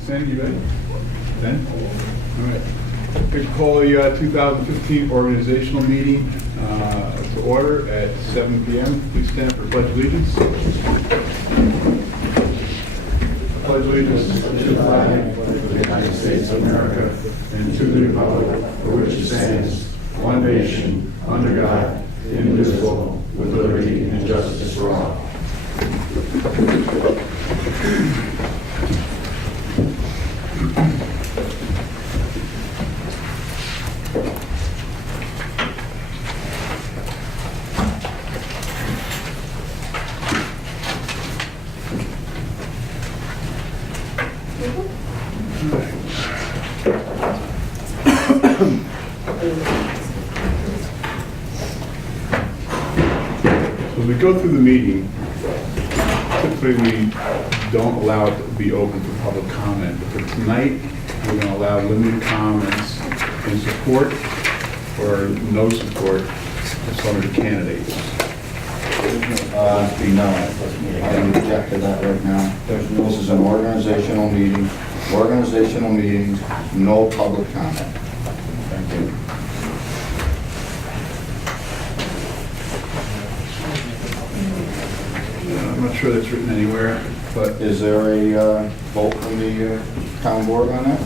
Sandy, you ready? Ben? All right. We call the 2015 organizational meeting to order at 7 p.m. Please stand for Pledge of Allegiance. Pledge allegiance to the flag of the United States of America and to the republic for which it stands, one nation, under God, indivisible, with liberty and justice for all. As we go through the meeting, typically we don't allow it to be open for public comment, but for tonight, we're going to allow limited comments in support or no support of some of the candidates. No, I rejected that right now. This is an organizational meeting. Organizational meetings, no public comment. Thank you. I'm not sure that's written anywhere, but Is there a vote from the town board on that?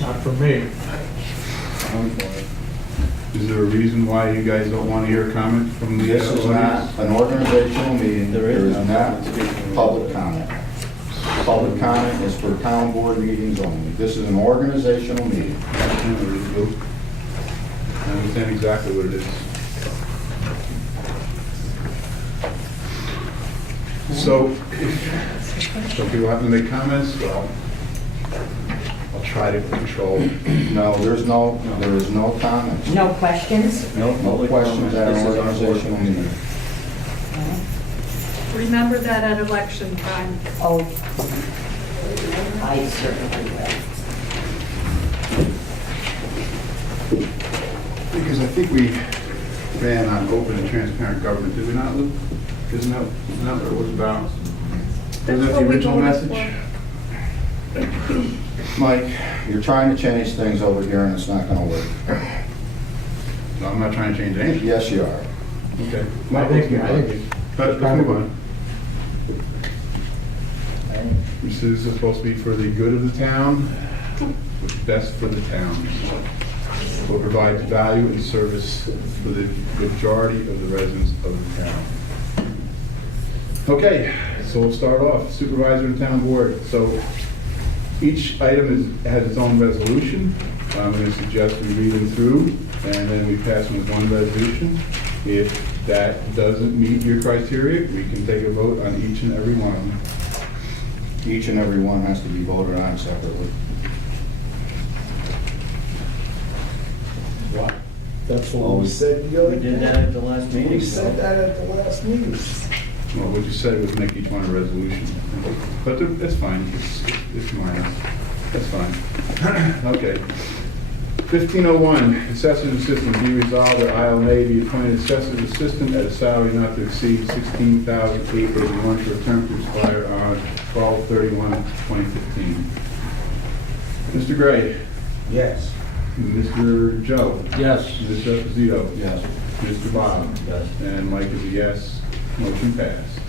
Not for me. is there a reason why you guys don't want to hear a comment from the This is audience? not an organizational meeting. There is not public comment. Public comment is for town board meetings only. This is an organizational meeting. I understand exactly what it is. So, if some people have to make comments, well, I'll try to control. No, there is no comments. No questions? No questions at an organizational meeting. Remember that at election time. Oh, I certainly will. Because I think we ran on open and transparent government, did we not, Lou? Isn't that what it was about? Isn't that the what we original voted message? Mike, you're trying to change things over here and it's not going to work. No, I'm not trying to change anything. Yes, you are. Okay. I think But let's move on. This is supposed to be for the good of the town, what's best for the town. Will provide value and service for the majority of the residents of the town. Okay, so we'll start off, supervisor and town board. So each item has its own resolution. I'm going to suggest we read them through and then we pass them with one resolution. If that doesn't meet your criteria, we can take a vote on each and every one of them. Each and every one has to be voted on separately. What? That's what we said the other We day. did that at the last meeting. We said that at the last meeting. Well, what you said was make each one a resolution. But that's fine, it's minor. That's fine. Okay. 1501, Assessor's Assistant, be resolved that ILA be appointed Assessor's Assistant at a salary not to exceed $16,881 for a term to expire on 12/31/2015. Mr. Gray, Yes. Mr. Joe, Yes. Mr. Esposito, Yes. Mr. Bob, Yes. and Mike is a yes. Motion passed.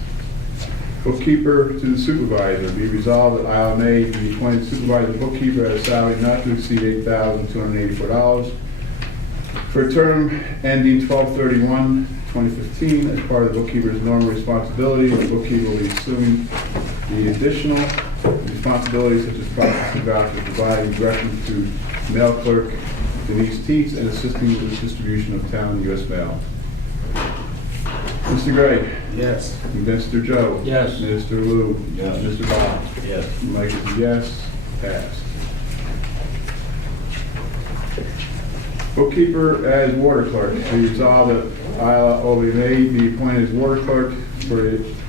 Bookkeeper to the supervisor, be resolved that ILMA be appointed supervisor bookkeeper at a salary not to exceed $8,284 for a term ending 12/31/2015. As part of the bookkeeper's normal responsibilities, the bookkeeper will be assuming the additional responsibilities such as processing vouchers, providing directions to mail clerk Denise Teets, and assisting with the distribution of town and U.S. mail. Mr. Gray. Yes. Mr. Joe. Yes. Mr. Lou. Yes. Mr. Bob. Yes. Mike is a yes. Passed. Bookkeeper as water clerk. Be resolved that Isla May be appointed as water clerk for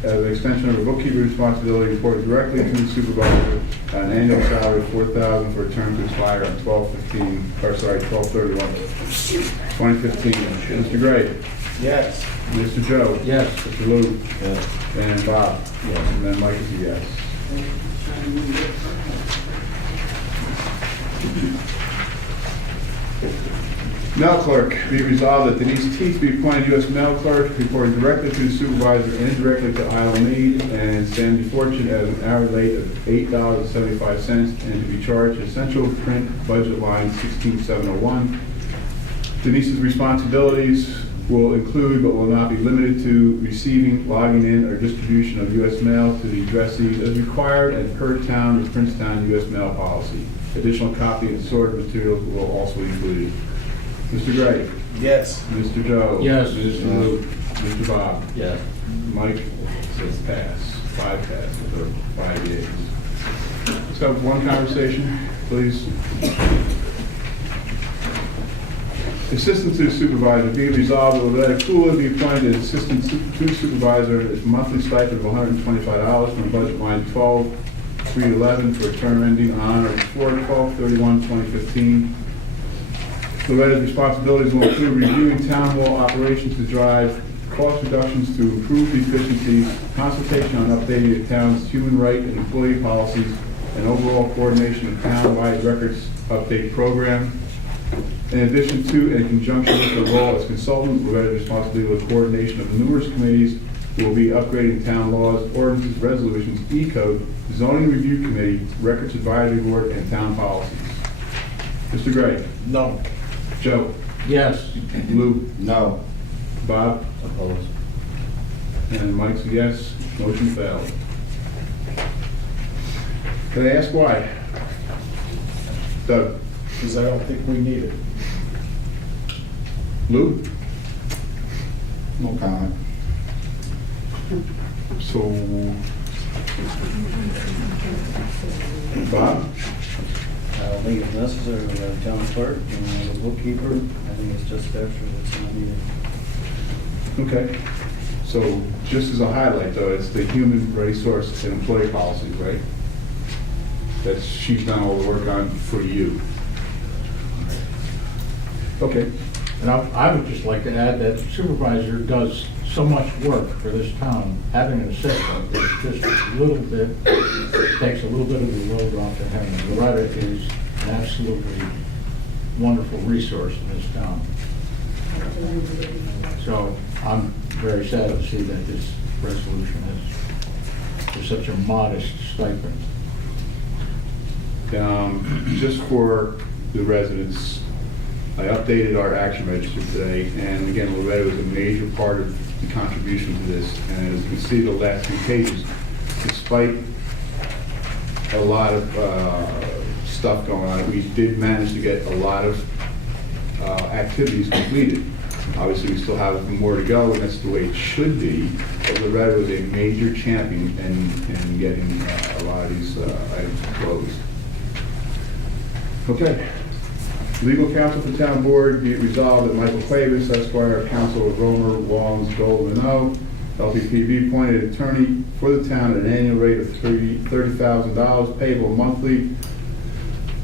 as an extension of her bookkeeping responsibility, reported directly to the supervisor at an annual salary of $4,000 for a term to expire on 12/15/2015. Mr. Gray. Yes. Mr. Joe. Yes. Mr. Lou. Yes. And Bob. Yes. And then Mike is a yes. Mail clerk, be it resolved that Denise Teeth be appointed U.S. mail clerk, reporting directly to the supervisor and indirectly to Isle Mead, and Sandy Fortune at an hourly rate of $8.75, and to be charged essential print budget line 16701. Denise's responsibilities will include, but will not be limited to, receiving, logging in, or distribution of U.S. mail to the addressees as required and per town or Princetown U.S. mail policy. Additional copy and sorted materials will also be included. Mr. Gray? Yes. Mr. Joe? Yes. Mr. Luke? Mr. Bob? Yes. Mike says pass, 5 passes, or 5 yeas. Let's have one conversation, please. Assistant to supervisor, be it resolved that Loretta Kula be appointed as assistant to supervisor at a monthly stipend of $125 from budget line 12311 for a term ending on or before 12/31/2015. Loretta's responsibilities will include reviewing town hall operations to drive cost reductions to improve efficiencies, consultation on updating the town's human right and employee policies, and overall coordination of town-wide records update program. In addition to and in conjunction with her role as consultant, Loretta's responsibility with coordination of numerous committees who will be upgrading town laws, ordinances, resolutions, E-code, zoning review committee, records advisory board, and town policies. Mr. Gray? No. Joe? Yes. Lou? No. Bob? Opposed. And Mike's a yes. Motion failed. Can I ask why? Doug? Because I don't think we need it. Lou? No comment. So, Bob? I don't think it's necessary. We have a town clerk and we have a bookkeeper. I think it's just extra that's not needed. Okay. So, just as a highlight though, it's the human resource and employee policies, right? That she's done all the work on for you. Okay. And I would just like to add that supervisor does so much work for this town. Having an assistant is just a little bit, takes a little bit of the load off of him. And Loretta is an absolutely wonderful resource in this town. So I'm very sad to see that this resolution is such a modest stipend. Just for the residents, I updated our action register today, and again, Loretta was a major part of the contribution to this. And as you can see, the last 2 pages, despite a lot of stuff going on, we did manage to get a lot of activities completed. Obviously, we still have more to go, and that's the way it should be. But Loretta was a major champion in getting a lot of these items closed. Okay. Legal counsel for town board, be it resolved that Michael Clavis, Esquire, counsel of Romer, Wallens, Gold, and O, LPPB, appointed attorney for the town at an annual rate of $30,000 payable monthly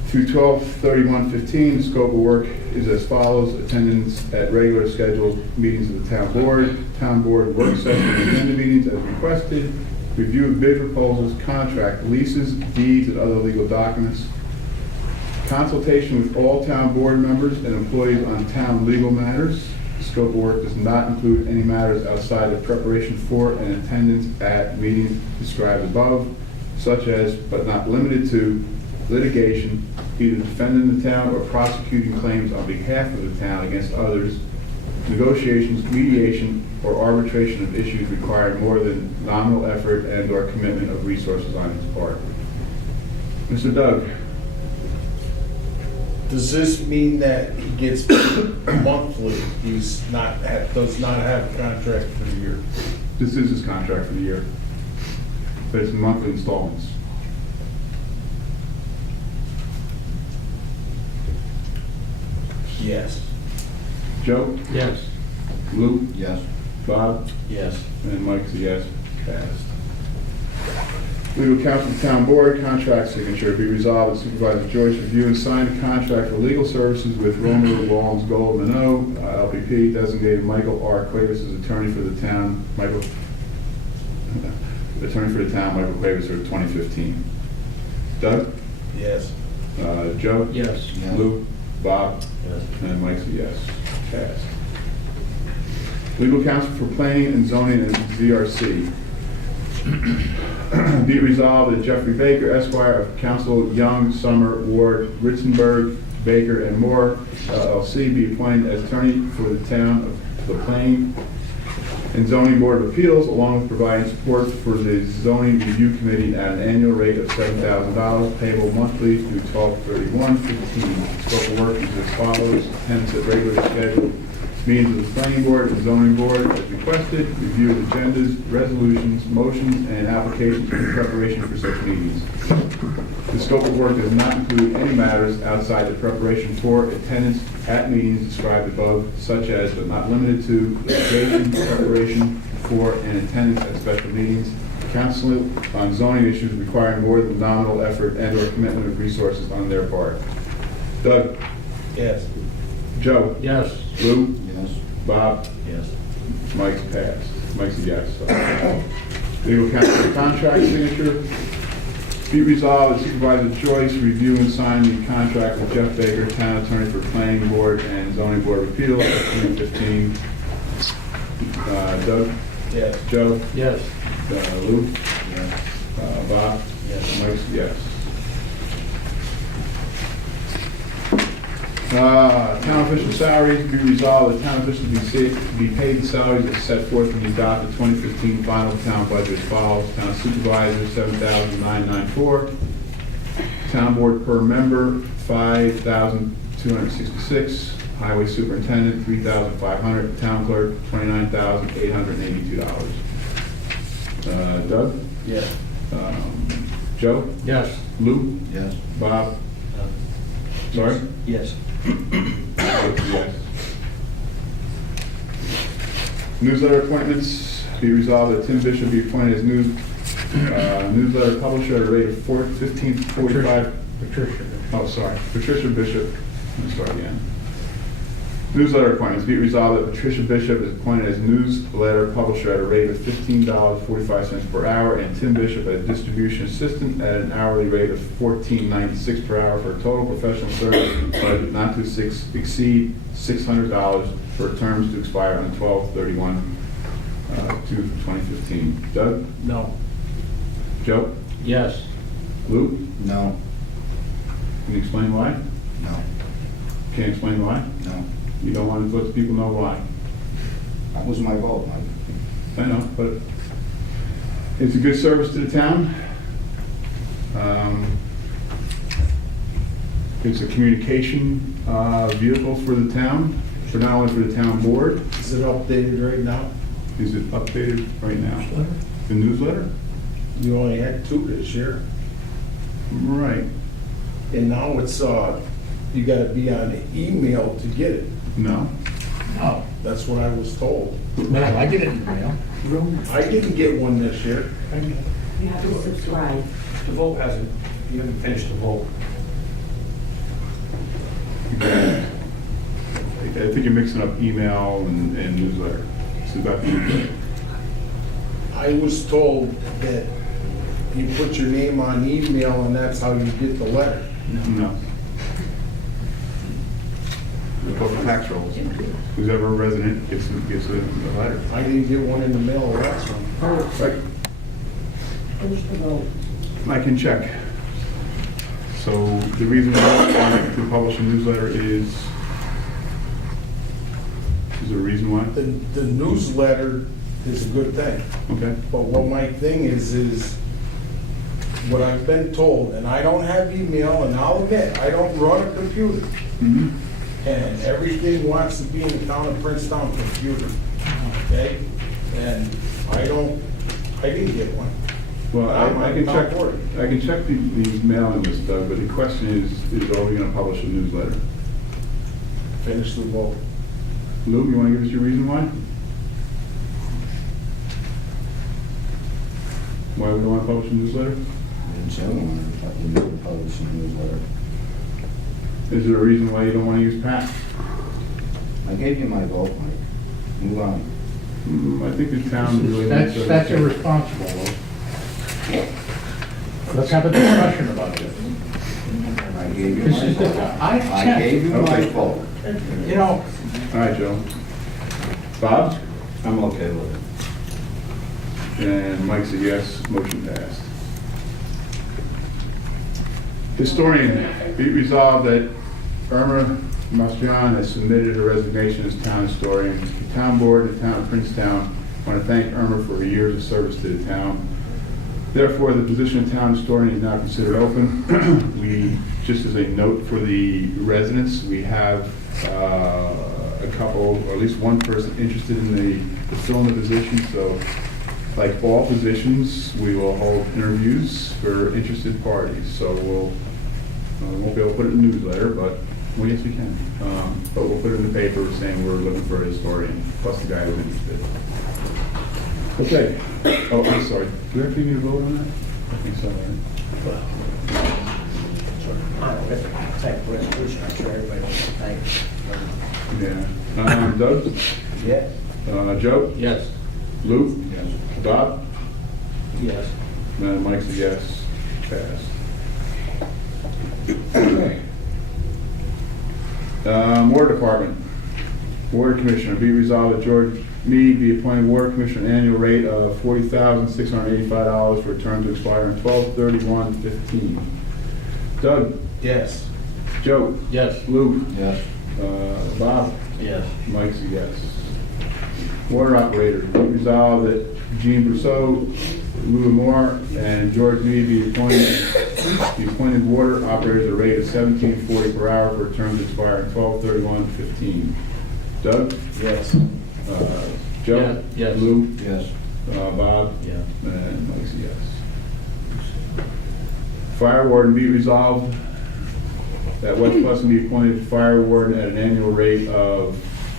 through 12/31/15. The scope of work is as follows: attendance at regular scheduled meetings of the town board work session and agenda meetings as requested, review of bid proposals, contract, leases, deeds, and other legal documents, consultation with all town board members and employees on town legal matters. The scope of work does not include any matters outside of preparation for and attendance at meetings described above, such as, but not limited to, litigation, either defending the town or prosecuting claims on behalf of the town against others, negotiations, mediation, or arbitration of issues requiring more than nominal effort and/or commitment of resources on his part. Mr. Doug? Does this mean that he gets paid monthly? He's not, does not have a contract for the year? This is his contract for the year, but it's monthly installments. Yes. Joe? Yes. Lou? Yes. Bob? Yes. And Mike's a yes. Passed. Legal counsel to town board, contract signature, be resolved that Supervisor Joyce review and sign a contract for legal services with Romer, Wallens, Gold, Minot, LPP, designated Michael R. Clavis as attorney for the town, Michael Clavis for 2015. Doug? Yes. Joe? Yes. Yes. Lou? Bob? Yes. And Mike's a yes. Passed. Legal counsel for planning and zoning and ZRC. Be it resolved that Jeffrey Baker, Esquire of Council Young, Summer, Ward, Ritzenberg, Baker, and Moore, LLC, be appointed as attorney for the town of the Planning and Zoning Board of Appeals, along with providing support for the Zoning Review Committee at an annual rate of $7,000, payable monthly through 12/31/15. Scope of work is as follows: attendance at regularly scheduled meetings of the Planning Board and Zoning Board as requested, review of agendas, resolutions, motions, and applications in preparation for such meetings. The scope of work does not include any matters outside the preparation for attendance at meetings described above, such as but not limited to litigation, preparation for, and attendance at special meetings, counsel on zoning issues requiring more than nominal effort and/or commitment of resources on their part. Doug? Yes. Joe? Yes. Lou? Yes. Bob? Yes. Mike's passed. Mike's a yes. So. Legal counsel for contract signature. Be resolved that Supervisor Joyce review and sign the contract with Jeff Baker, Town Attorney for Planning Board and Zoning Board of Appeals at 315. Doug? Yes. Joe? Yes. Lou? Yes. Bob? Yes. Mike's a yes. Town official salaries, be resolved that town officials be paid the salaries as set forth in the adopted 2015 final town budget as follows: town supervisor, $7,994; town board per member, $5,266; highway superintendent, $3,500; town clerk, $29,882. Doug? Yes. Joe? Yes. Lou? Yes. Bob? Sorry? Yes. Yes. Newsletter appointments, be resolved that Tim Bishop be appointed as newsletter publisher at a rate of $15.45. Patricia. Oh, sorry, Patricia Bishop, let me start again. Newsletter appointments, be it resolved that Patricia Bishop is appointed as newsletter publisher at a rate of $15.45 per hour, and Tim Bishop as distribution assistant at an hourly rate of $14.96 per hour, for a total professional service budget not to exceed $600 for terms to expire on 12/31/2015. Doug? No. Joe? Yes. Lou? No. Can you explain why? No. Can't explain why? No. You don't want to let the people know why. That was my vote, Mike. I know, but it's a good service to the town. It's a communication vehicle for the town, for not only for the town board. Is it updated right now? Is it updated right now? The newsletter? You only had 2 this year. Right. And now it's, you gotta be on the email to get it. No? No. That's what I was told. No, I get it in the mail. I didn't get one this year. You have to subscribe. The vote hasn't, you haven't finished the vote. I think you're mixing up email and newsletter. It's about the newsletter. I was told that you put your name on email and that's how you get the letter. No. We go for tax rolls. Who's ever a resident gets a letter. I didn't get one in the mail last one. Right. Finish the vote. I can check. So the reason why I like to publish a newsletter is there a reason why? The newsletter is a good thing. Okay. But what my thing is what I've been told, and I don't have email, and I'll admit, I don't run a computer. Mhm. And everything wants to be in the town of Princetown computer, okay? And I didn't get one. Well, I can I'm check, not worried. I can check the mailing list, Doug, but the question is are we gonna publish a newsletter? Finish the vote. Lou, you wanna give us your reason why? Why we don't wanna publish a newsletter? I didn't say I wanted to publish a newsletter. Is there a reason why you don't wanna use Pat? I gave you my vote, Mike. Move on. I think the town really needs to. That's irresponsible, though. Let's have a discussion about this. I gave you This my is the- vote. I I gave you my Okay. vote. You know, All right, Joe. Bob? I'm okay with it. And Mike's a yes, motion passed. Historian, be it resolved that Irma Mastrian has submitted her resignation as town historian. The town board and the town of Princetown want to thank Irma for her years of service to the town. Therefore, the position of town historian is now considered open. We, just as a note for the residents, we have a couple, or at least one person interested in the filling the position. So, like all positions, we will hold interviews for interested parties. So we won't be able to put it in the newsletter, but, well, yes, we can. But we'll put it in the paper saying we're looking for a historian, plus the guy who's interested. Okay. Oh, I'm sorry. Do we have to need to vote on that? I think so, right? I don't know, it's a type of resolution, I'm sure everybody wants to thank. Yeah. Doug? Yeah. Joe? yes. Lou? Yes. Bob? Yes. And Mike's a yes. Passed. Okay. Water Department. Water Commissioner, be resolved that George Meade be appointed Water Commissioner at an annual rate of $40,685 for a term to expire on 12/31/15. Doug? Yes. Joe? Yes. Lou? Yes. Bob? Yes. Mike's a yes. Water operator, be resolved that Jean Brousseau, Lou Moore, and George Meade be appointed water operators at a rate of $17.40 per hour for a term to expire on 12/31/15. Doug? Yes. Joe? Yeah, yes. Lou? Yes. Bob? Yeah. And Mike's a yes. Fire warden, be resolved that West Pleasant be appointed fire warden at an annual rate of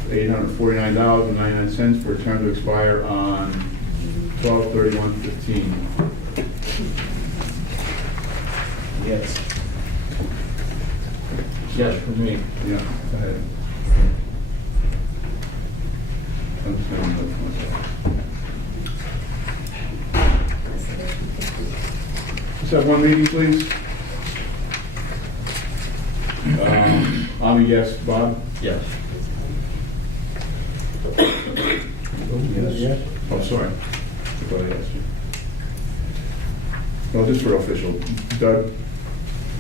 $849.99 for a term to expire on 12/31/15. Yes. Yes for me. Yeah, go ahead. I'm just gonna note myself. Let's have one meeting, please. I'm a yes. Bob? Yes. Yes. Oh, sorry. I thought I asked you. Well, just for official. Doug?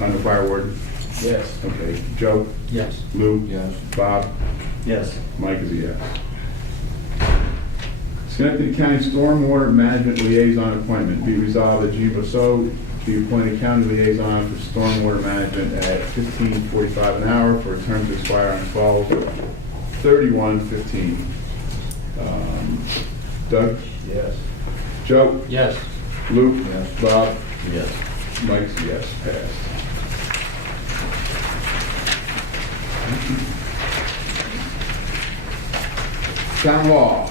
On the fire warden? Yes. Okay. Joe? Yes. Lou? Yes. Bob? Yes. Mike is a yes. Schenectady County Stormwater Management Liaison Appointment. Be resolved that Jean Brousseau be appointed county liaison for stormwater management at $15.45 an hour for a term to expire on 12/31/15. Doug? Yes. Joe? Yes. Luke? Yes. Bob? Yes. Mike's a yes. Passed. Town Hall.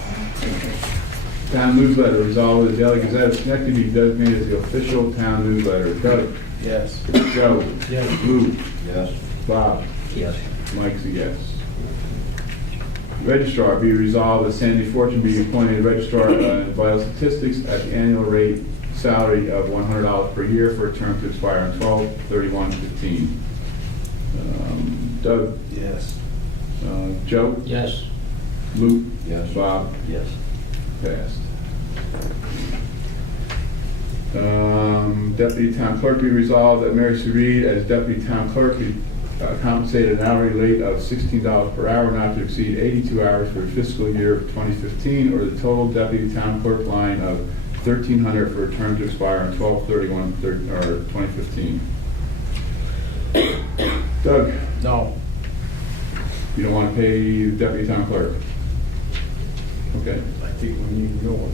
Town newsletter, resolved that the Daily Gazette of Schenectady be designated as the official town newsletter. Doug? Yes. Joe? Yes. Lou? Yes. Bob? Yes. Mike's a yes. Registrar, be resolved that Sandy Fortune be appointed registrar in vital statistics at the annual rate salary of $100 per year for a term to expire on 12/31/15. Doug? Yes. Joe? Yes. Luke? Yes. Bob? Yes. Passed. Deputy Town Clerk, be resolved that Mary Sue Reed as Deputy Town Clerk be compensated an hourly rate of $16 per hour, not to exceed 82 hours for the fiscal year of 2015, or the total Deputy Town Clerk line of $1,300 for a term to expire on 12/31/2015. Doug, No. you don't want to pay the Deputy Town Clerk? Okay, I think we need a new one.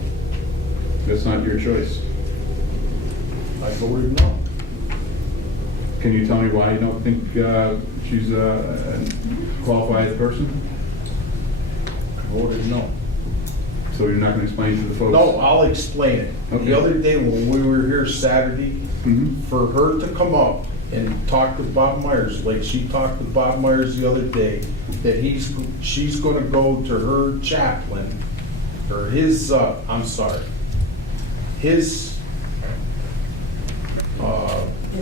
that's not your choice. I voted no. Can you tell me why you don't think she's a qualified person? I voted no. So you're not going to explain to the folks? No, I'll explain it. Okay. The other day when we were here Saturday, Mhm. for her to come up and talk to Bob Myers, like she talked to Bob Myers the other day, that she's gonna go to her chaplain, or his, his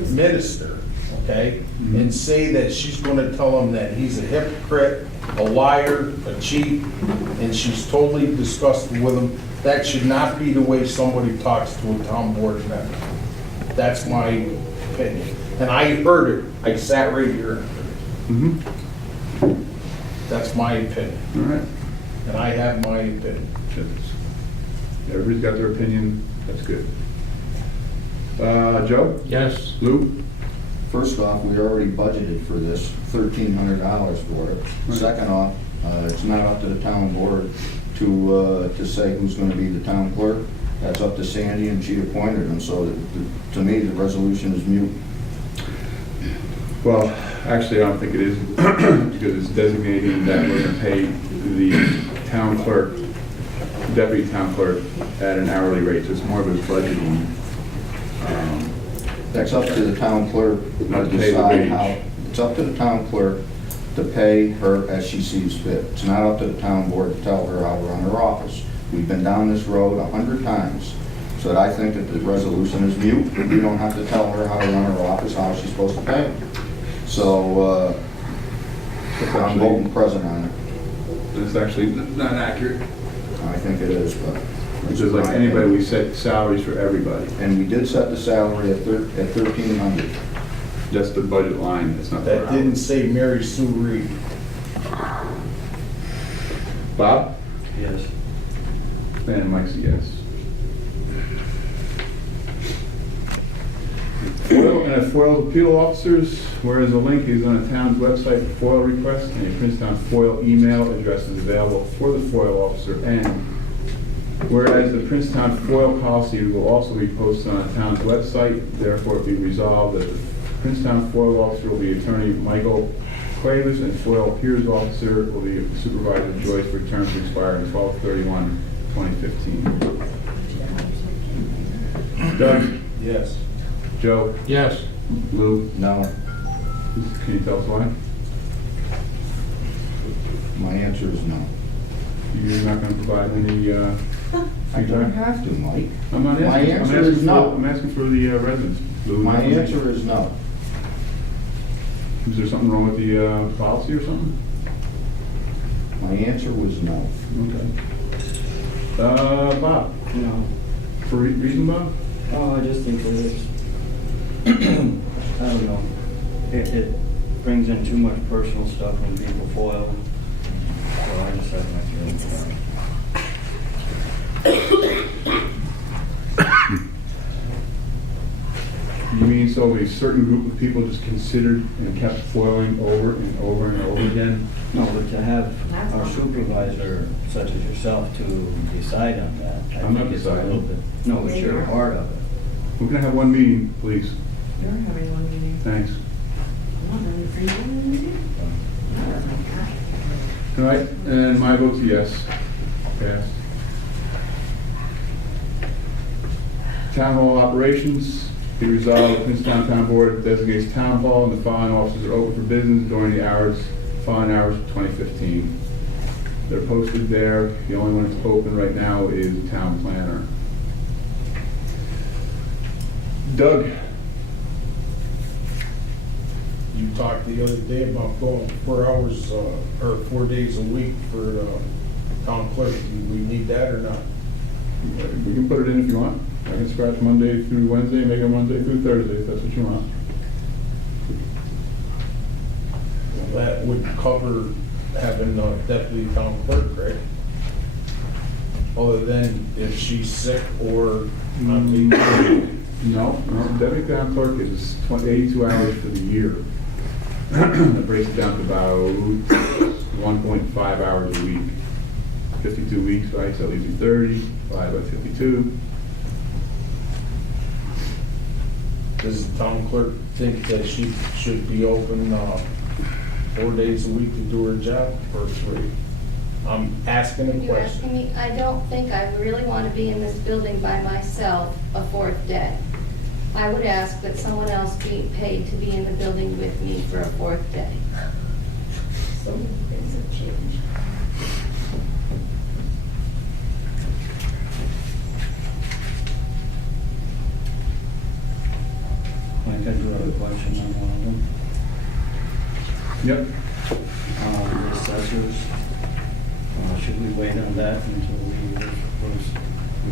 minister, okay? And say that she's gonna tell him that he's a hypocrite, a liar, a cheat, and she's totally disgusted with him. That should not be the way somebody talks to a town board member. That's my opinion. And I heard it, I sat right here and heard it. That's my opinion, All right. and I have my opinion. Everybody's got their opinion, that's good. Joe? Yes. Lou? First off, we already budgeted for this, $1,300 for it. Second off, it's not up to the town board to say who's gonna be the town clerk. That's up to Sandy, and she appointed him, so to me, the resolution is mute. Well, actually, I don't think it is, because it's designating that we're gonna pay the town clerk, deputy town clerk, at an hourly rate, so it's more of a budgeting. That's up to the town clerk Not to to pay the decide wage. how, it's up to the town clerk to pay her as she sees fit. It's not up to the town board to tell her how to run her office. We've been down this road 100 times, so that I think that the resolution is mute. We don't have to tell her how to run her office, how she's supposed to pay. So, I'm voting present on it. It's actually not accurate. I think it is, but. It's just like anybody, we set salaries for everybody. And we did set the salary at 1,300. That's the budget line, it's not per That hour. didn't say Mary Sue Reed. Bob? Yes. And Mike's a yes. FOIL and FOIL appeal officers, whereas a link is on the town's website for FOIL requests, and a Princetown FOIL email address is available for the FOIL officer, and whereas the Princetown FOIL policy will also be posted on the town's website, therefore it be resolved that the Princetown FOIL officer will be Attorney Michael Cuevas, and FOIL peers officer will be Supervisor Joyce, for terms to expire on 12/31/2015. Doug? Yes. Joe? Yes. Lou? No, Can you tell us why? my answer is no. You're not going to provide any I don't have to, Mike. I'm not My asking. answer is no. I'm asking for the residents. Lou, My not for me. answer is no. Is there something wrong with the policy or something? My answer was no. Okay. Bob? No. For reason, Bob? Oh, I just think that it's, I don't know. It brings in too much personal stuff when people foil. So I just have my feelings about it. You mean so a certain group of people just considered and kept foiling over and over and over again? No, but to have our supervisor, such as yourself, to decide on that, I I'm not think it's a little deciding. bit. No, but you're a part of it. We're going to have one meeting, please. You're having one meeting. Thanks. Well, then, are you having a meeting? All right, and my vote's yes. Passed. Town hall operations, be resolved, the Princetown Town Board designates town hall and the following offices are open for business during the following hours of 2015. They're posted there. The only one that's open right now is the town planner. Doug? You talked the other day about going 4 hours, or 4 days a week for town clerk. Do we need that or not? We can put it in if you want. I can scratch Monday through Wednesday, make it Monday through Thursday, if that's what you want. That would cover having a deputy town clerk, right? Other than if she's sick or not being. No, deputy town clerk is 82 hours for the year. That breaks it down to about 1.5 hours a week. 52 weeks, right, so that leaves you 30, divided by 52. Does the town clerk think that she should be open 4 days a week to do her job or 3? I'm asking a You question. asking me, I don't think I really want to be in this building by myself a 4th day. I would ask that someone else be paid to be in the building with me for a 4th day. So many things have changed. Like I do have a question on one of them. Yep. The assessors, should we wait on that until we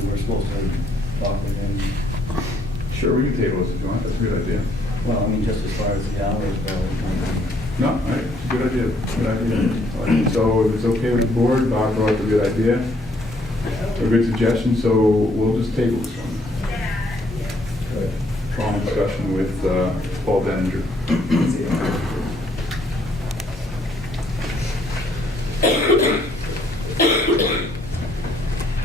were supposed to talk with him? Sure, we can table this if you want, that's a good idea. Well, I mean, just as far as the hours go. No, all right, it's a good idea, good idea. All right, so if it's okay with the board, Bob brought up a good idea, a good suggestion, so we'll just table this one. Long discussion with Paul Denninger.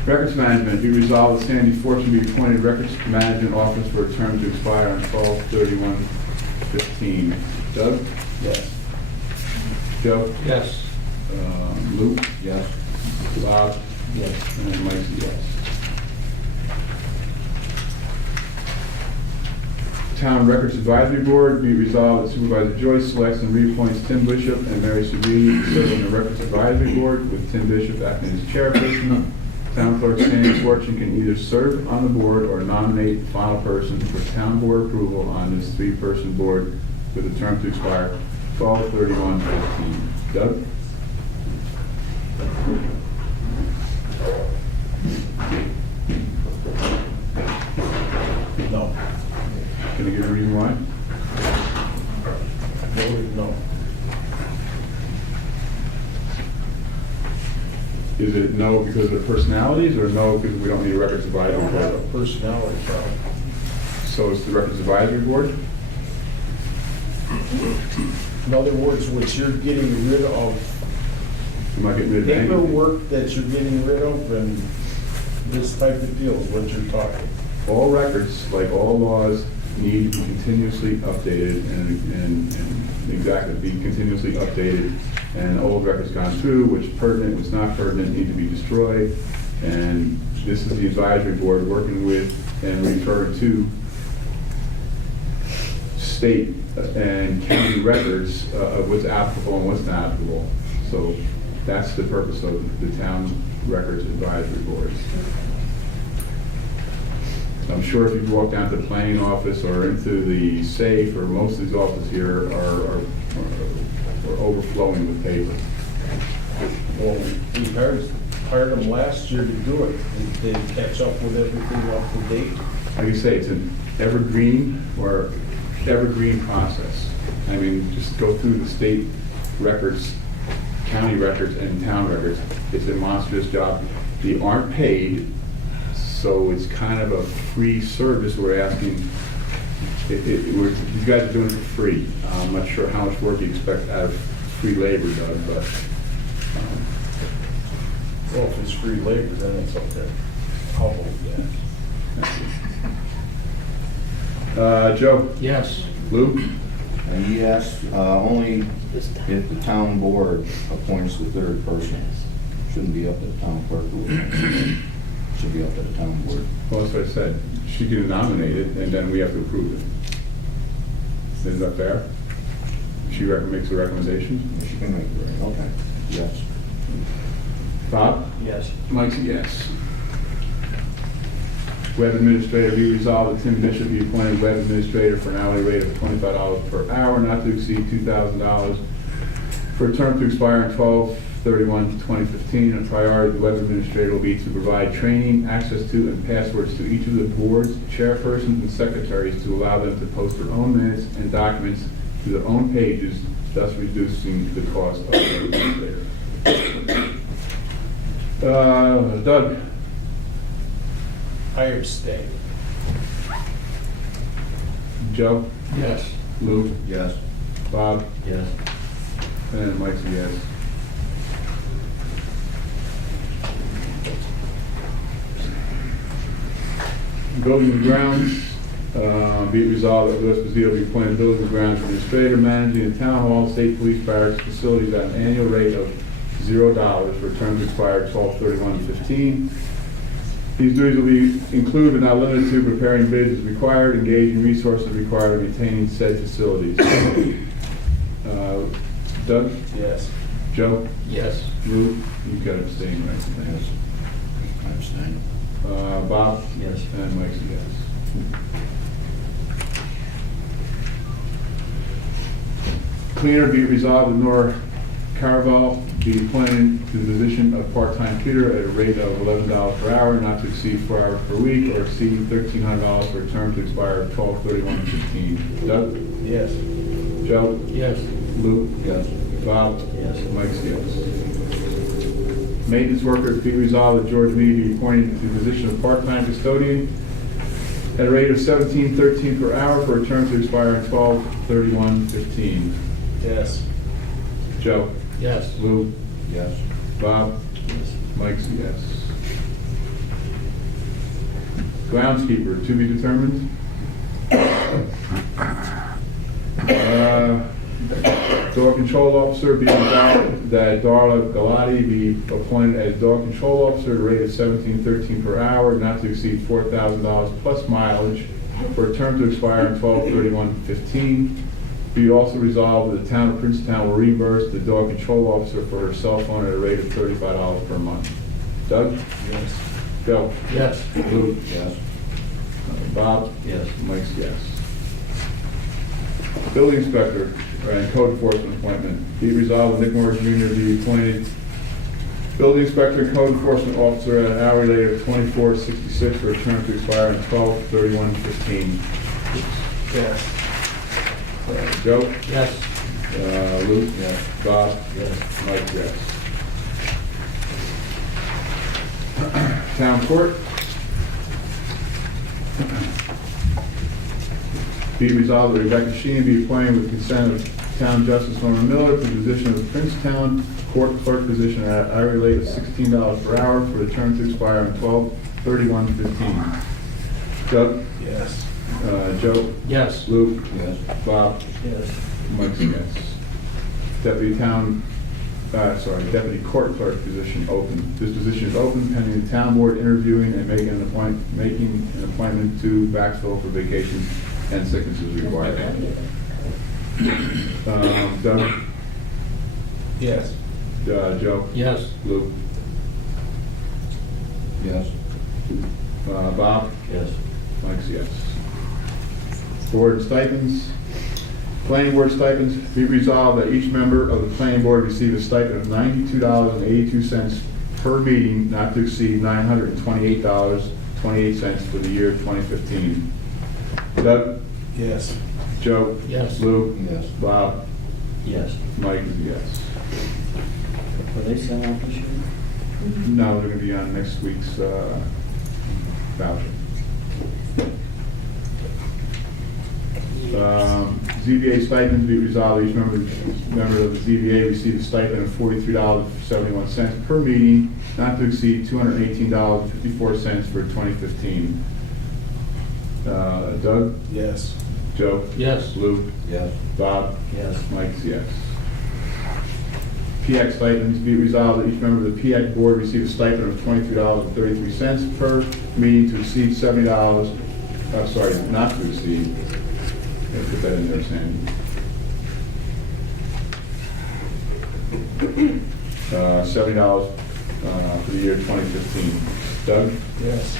Records management, be resolved that Sandy Fortune be appointed records management office for a term to expire on 12/31/15. Doug? Yes. Joe? Yes. Luke? Yes. Bob? Yes. And then Mike's a yes. Town Records Advisory Board, be resolved that Supervisor Joyce selects and reappoints Tim Bishop and Mary Savini to serve on the Records Advisory Board, with Tim Bishop acting as chairperson. Town Clerk Sandy Fortune can either serve on the board or nominate the final person for town board approval on this three-person board with a term to expire 12/31/15. Doug? No. Can you give a reason why? Voted no. Is it no because of their personalities, or no because we don't need a records I advisory don't have a board? personality problem. So it's the records advisory board? In other words, what you're getting rid of, Am I getting rid of anything? paperwork that you're getting rid of, and this type of deal is what you're talking. All records, like all laws, need to be continuously updated and exactly, be continuously updated. And old records gone through, which pertinent, what's not pertinent, need to be destroyed. And this is the advisory board working with and referring to state and county records of what's applicable and what's not applicable. So that's the purpose of the town records advisory boards. I'm sure if you walk down to the planning office or into the safe, or most of these offices here are overflowing with paper. Well, we hired them last year to do it. Did they catch up with everything up to date? Like you say, it's an evergreen process. I mean, just go through the state records, county records, and town records. It's a monstrous job. They aren't paid, so it's kind of a free service we're asking. You guys are doing it for free. I'm not sure how much work you expect out of free labor, Doug, but Well, if it's free labor, then it's okay. I'll vote yes. Joe? Yes. Lou? Yes, only if the town board appoints the third person. Shouldn't be up to the town clerk. Should be up to the town board. Well, that's what I said. She can nominate it, and then we have to approve it. Is that fair? She makes the recommendation? She can make it, right? Okay, yes. Bob? Yes. Mike's a yes. Web administrator, be resolved that Tim Bishop be appointed web administrator for an hourly rate of $25 per hour, not to exceed $2,000, for a term to expire on 12/31/2015. And priority of the web administrator will be to provide training, access to, and passwords to each of the board's chairpersons and secretaries to allow them to post their own minutes and documents to their own pages, thus reducing the cost of the administrator. Doug? I abstain. Joe? Yes. Lou? Yes. Bob? Yes. And Mike's a yes. Buildings and grounds, be it resolved that Louis Bazile be appointed buildings and grounds administrator, managing the town hall, state police barracks facilities at an annual rate of $0 for a term to expire 12/31/15. These duties will be include but not limited to preparing bids as required, engaging resources required, and maintaining said facilities. Doug? Yes. Joe? Yes. Lou? You've got to abstain, right? Yes. I abstain. Bob? Yes. And Mike's a yes. Cleaner, be it resolved that Nora Caraval be appointed to the position of part-time cleaner at a rate of $11 per hour, not to exceed 4 hours per week, or exceed $1,300 for a term to expire 12/31/15. Doug? Yes. Joe? Yes. Lou? Yes. Bob? Yes. Mike's yes. Maintenance worker, be resolved that George Meade be appointed to the position of part-time custodian at a rate of $17.13 per hour for a term to expire on 12/31/15. Yes. Joe? Yes. Lou? Yes. Bob? Mike's a yes. Groundskeeper, to be determined. Dog control officer, be resolved that Darla Galati be appointed as dog control officer at a rate of $17.13 per hour, not to exceed $4,000 plus mileage, for a term to expire on 12/31/15. Be also resolved that the town of Princetown will reimburse the dog control officer for her cell phone at a rate of $35 per month. Doug? Yes. Joe? Yes. Lou? Yes. Bob? Yes. Mike's yes. Building inspector and code enforcement appointment. Be it resolved that Nick Morris Jr. be appointed building inspector and code enforcement officer at an hourly rate of $24.66 for a term to expire on 12/31/15. Yes. Joe? Yes. Lou? Yes. Bob? Yes. Mike, yes. Town court. Be it resolved that Rebecca Sheen be appointed with consent of Town Justice Norman Miller to the position of Princetown Court Clerk position at an hourly rate of $16 per hour for the term to expire on 12/31/15. Doug? Yes. Joe? Yes. Lou? Yes. Bob? Yes. Mike's a yes. Deputy Court Clerk position open. This position is open pending the town board interviewing and making an appointment to backfill for vacation and sicknesses required. Doug? Yes. Joe? Yes. Lou? Yes. Bob? Yes. Mike's a yes. Board stipends. Planning board stipends, be resolved that each member of the planning board receive a stipend of $92.82 per meeting, not to exceed $928.28 for the year 2015. Doug? Yes. Joe? Yes. Lou? Yes. Bob? Yes. Mike is a yes. Are they selling out this year? No, they're gonna be on next week's voucher. ZBA stipends, be resolved, each member of the ZBA receive a stipend of $43.71 per meeting, not to exceed $218.54 for 2015. Doug? Yes. Joe? Yes. Lou? Yes. Bob? Yes. Mike's yes. PX stipends, be resolved that each member of the PX board receive a stipend of $23.33 per meeting to exceed $70, not to exceed. Put that in there, Sandy. $70 for the year 2015. Doug? Yes.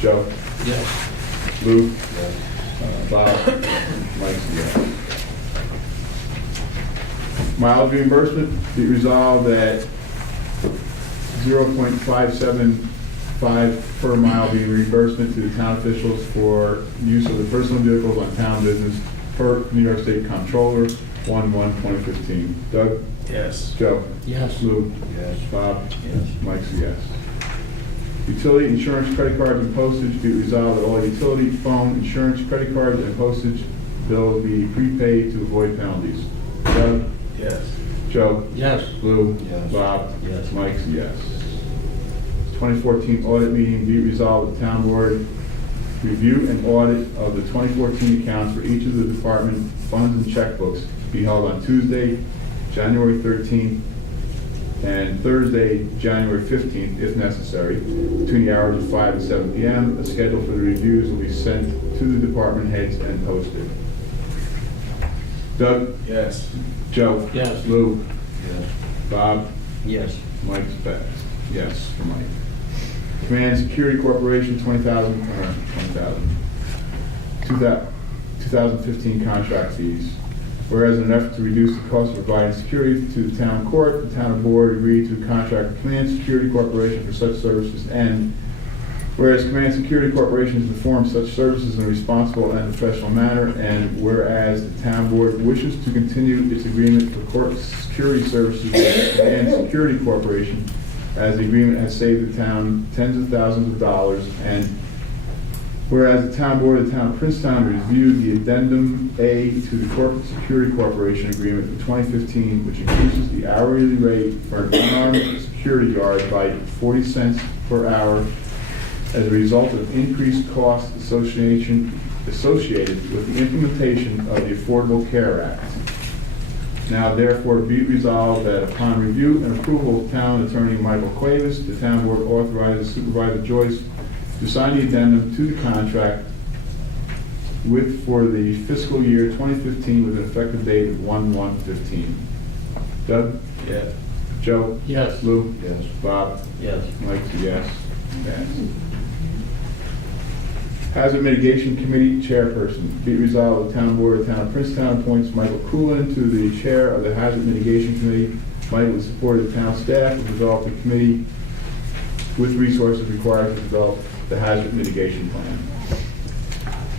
Joe? Yes. Lou? Yes. Bob? Mike's yes. Mileage reimbursement, be resolved that 0.575 per mile be reimbursement to the town officials for use of the personal vehicles on town business per New York State Comptroller, 1/1/2015. Doug? Yes. Joe? Yes. Lou? Yes. Bob? Yes. Mike's a yes. Utility, insurance, credit cards, and postage, be resolved that all utility, phone, insurance, credit cards, and postage bills be prepaid to avoid penalties. Doug? Yes. Joe? Yes. Lou? Yes. Bob? Yes. Mike's a yes. 2014 audit meeting, be resolved, the town board review and audit of the 2014 accounts for each of the department funds and checkbooks be held on Tuesday, January 13th, and Thursday, January 15th, if necessary, between the hours of 5 and 7 p.m. A schedule for the reviews will be sent to the department heads and posted. Doug? Yes. Joe? Yes. Lou? Yes. Bob? Yes. Mike's best. Yes for Mike. Command Security Corporation, 2015 contract fees. Whereas in an effort to reduce the cost of providing security to the town court, the town board agreed to contract with Command Security Corporation for such services, and whereas Command Security Corporation has performed such services in a responsible and professional manner, and whereas the town board wishes to continue its agreement for court security services with Command Security Corporation, as the agreement has saved the town tens of thousands of dollars, and whereas the town board of the town of Princetown reviewed the addendum A to the Corporate Security Corporation Agreement in 2015, which increases the hourly rate for an unarmed security guard by 40 cents per hour as a result of increased costs associated with the implementation of the Affordable Care Act. Now therefore be it resolved that upon review and approval of Town Attorney Michael Cuevas, the town board authorizes Supervisor Joyce to sign the addendum to the contract for the fiscal year 2015 with an effective date of 1/1/15. Doug? Yes. Joe? Yes. Lou? Yes. Bob? Yes. Mike, yes. Yes. Hazard Mitigation Committee Chairperson. Be it resolved, the Town Board of the Town of Princetown appoints Michael Coolin to the Chair of the Hazard Mitigation Committee. Michael, with support of the town staff, will develop the committee with resources required to develop the hazard mitigation plan.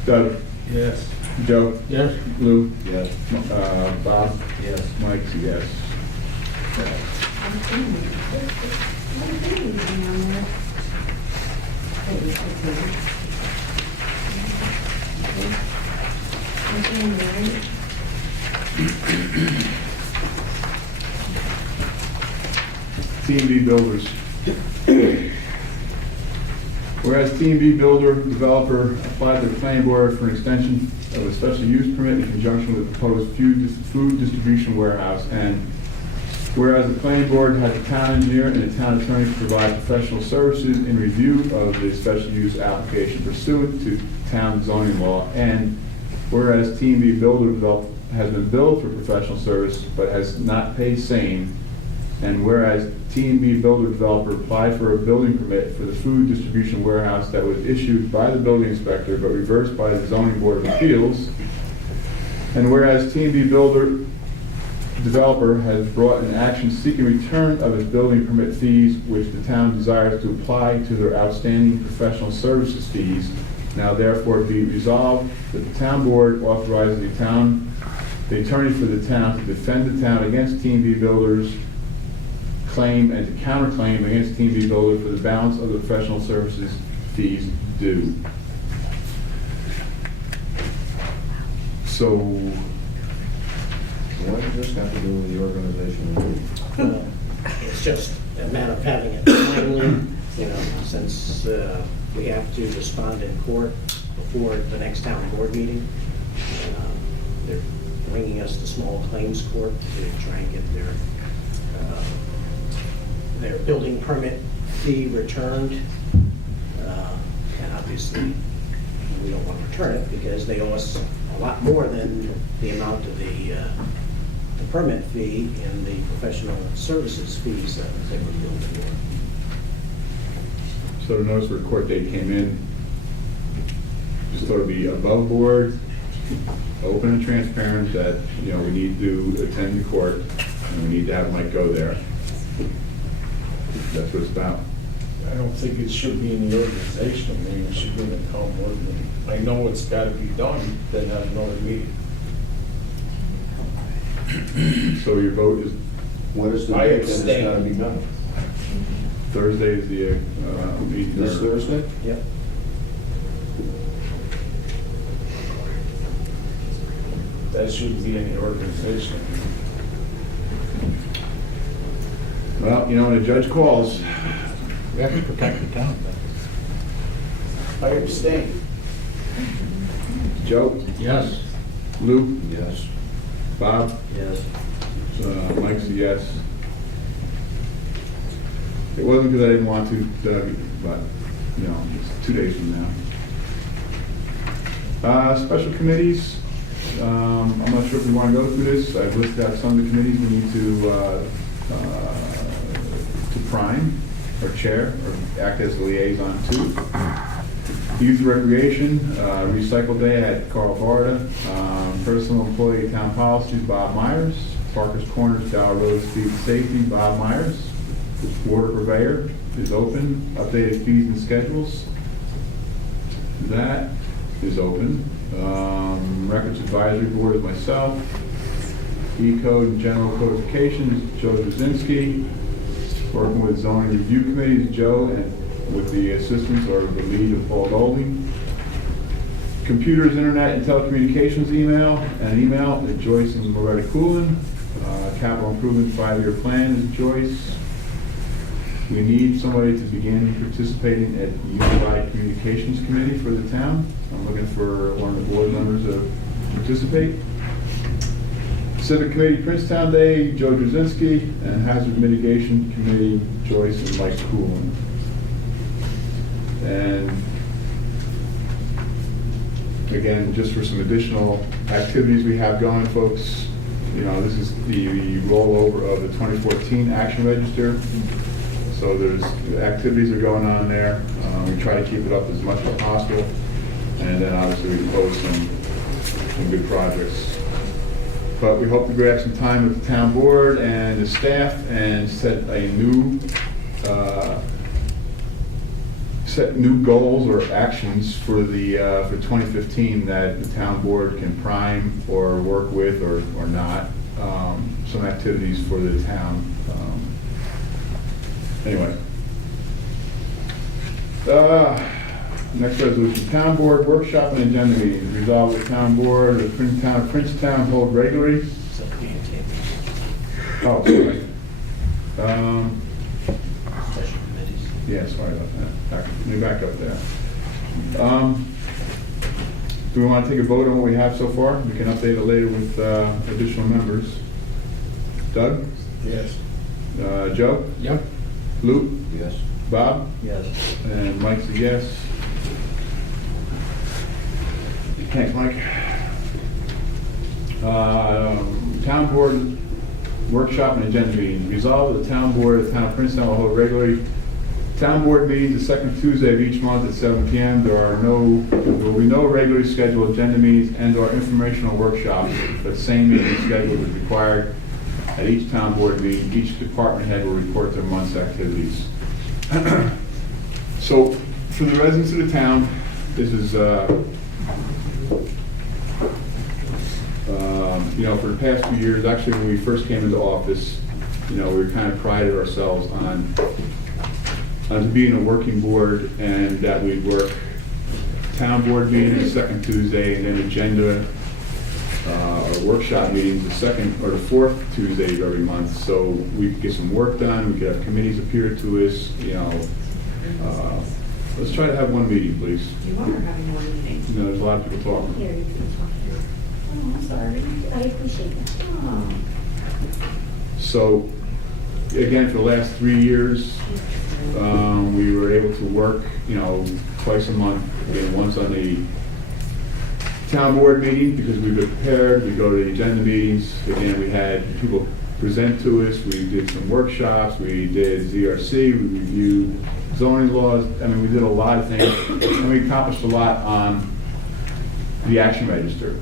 Doug? Yes. Joe? Yes. Lou? Yes. Bob? Yes. Mike, yes. T&B Builders. Whereas T&B Builder Developer applied to the planning board for an extension of a special use permit in conjunction with the proposed food distribution warehouse, and whereas the planning board has the town engineer and the town attorney to provide professional services in review of the special use application pursuant to town zoning law, and whereas T&B Builder Developer has been billed for professional service but has not paid same, and whereas T&B Builder Developer applied for a building permit for the food distribution warehouse that was issued by the building inspector but reversed by the zoning board of appeals, and whereas T&B Builder Developer has brought an action seeking return of its building permit fees, which the town desires to apply to their outstanding professional services fees. Now therefore be resolved that the town board authorizes the attorney for the town to defend the town against T&B Builders' claim and to counterclaim against T&B Builder for the balance of the professional services fees due. So, What does this have to do with the organization? It's just a matter of having it timely, since we have to respond in court before the next town board meeting. They're bringing us to small claims court to try and get their building permit fee returned. And obviously, we don't want to return it because they owe us a lot more than the amount of the permit fee and the professional services fees that they were billed for. so the notice for the court date came in, just thought it'd be above board, open and transparent, that, we need to attend the court, and we need to have Mike go there. That's what it's about. I don't think it should be in the organizational meeting, it should be in the town board meeting. I know it's gotta be done, then have another meeting. So your vote is What is the I date that it's abstain. gotta be done? Thursday is the meeting. This Thursday? Yep. That shouldn't be in the organizational meeting. Well, when a judge calls, We have to protect the town. I abstain. Joe, Yes. Lou, Yes. Bob, Yes. Mike's a yes. It wasn't because I didn't want to, Doug, but, it's 2 days from now. Special committees, I'm not sure if we want to go through this. I've listed out some of the committees we need to prime or chair or act as a liaison to. Youth Recreation, Recycle Day at Carl Varda. Personal Employee Town Policies, Bob Myers. Parker's Corners, Dow Road Speed Safety, Bob Myers. Water Purveyor is open. Updated fees and schedules. That is open. Records Advisory Board is myself. E-Code and General Codification is Joe Drzezinski. Working with Zoning Review Committee is Joe, and with the assistance or the lead of Paul Golding. Computers, Internet, and Telecommunications an email is Joyce and Loretta Coolin. Capital Improvement 5-year plan is Joyce. We need somebody to begin participating at the Unified Communications Committee for the town. I'm looking for one of the board members to participate. Civic Committee, Princetown Day, Joe Drzezinski, and Hazard Mitigation Committee, Joyce and Mike Coolin. And again, just for some additional activities we have going, folks, you know, this is the rollover of the 2014 Action Register. So there's activities are going on there. We try to keep it up as much as possible. And then obviously we post some good projects. But we hope to grab some time with the town board and the staff and set new goals or actions for the for 2015 that the town board can prime or work with or not. Some activities for the town. Anyway. Next resolution, town board workshop and agenda meetings. Resolve the town board of Princetown hold regularly. Oh, sorry. Yeah, sorry about that. Let me back up there. Do we want to take a vote on what we have so far? We can update it later with additional members. Doug? Yes. Joe? Yep. Lou? Yes. Bob? Yes. And Mike's a yes. Thanks, Mike. Town board workshop and agenda meeting. Resolve the town board of the town of Princetown will hold regularly town board meetings the second Tuesday of each month at 7 p.m. There will be no regularly scheduled agenda meetings and/or informational workshops, but same meeting schedule is required at each town board meeting. Each department head will report their month's activities. So, for the residents of the town, this is, you know, for the past few years, actually when we first came into office, you know, we kind of prided ourselves on being a working board, and that we'd work town board meetings the second Tuesday, and then agenda or workshop meetings the second or the fourth Tuesday of every month, so we could get some work done. We could have committees appear to us. You know, let's try to have one meeting, please. You are having one meeting. You know, there's a lot of people talking. Here, you can talk here. Oh, I'm sorry. I appreciate that. Oh. So, again, for the last 3 years, we were able to work, you know, twice a month. Again, once on the town board meeting because we were prepared. We go to the agenda meetings. Again, we had people present to us. We did some workshops. We did ZRC. We reviewed zoning laws. I mean, we did a lot of things, and we accomplished a lot on the action register.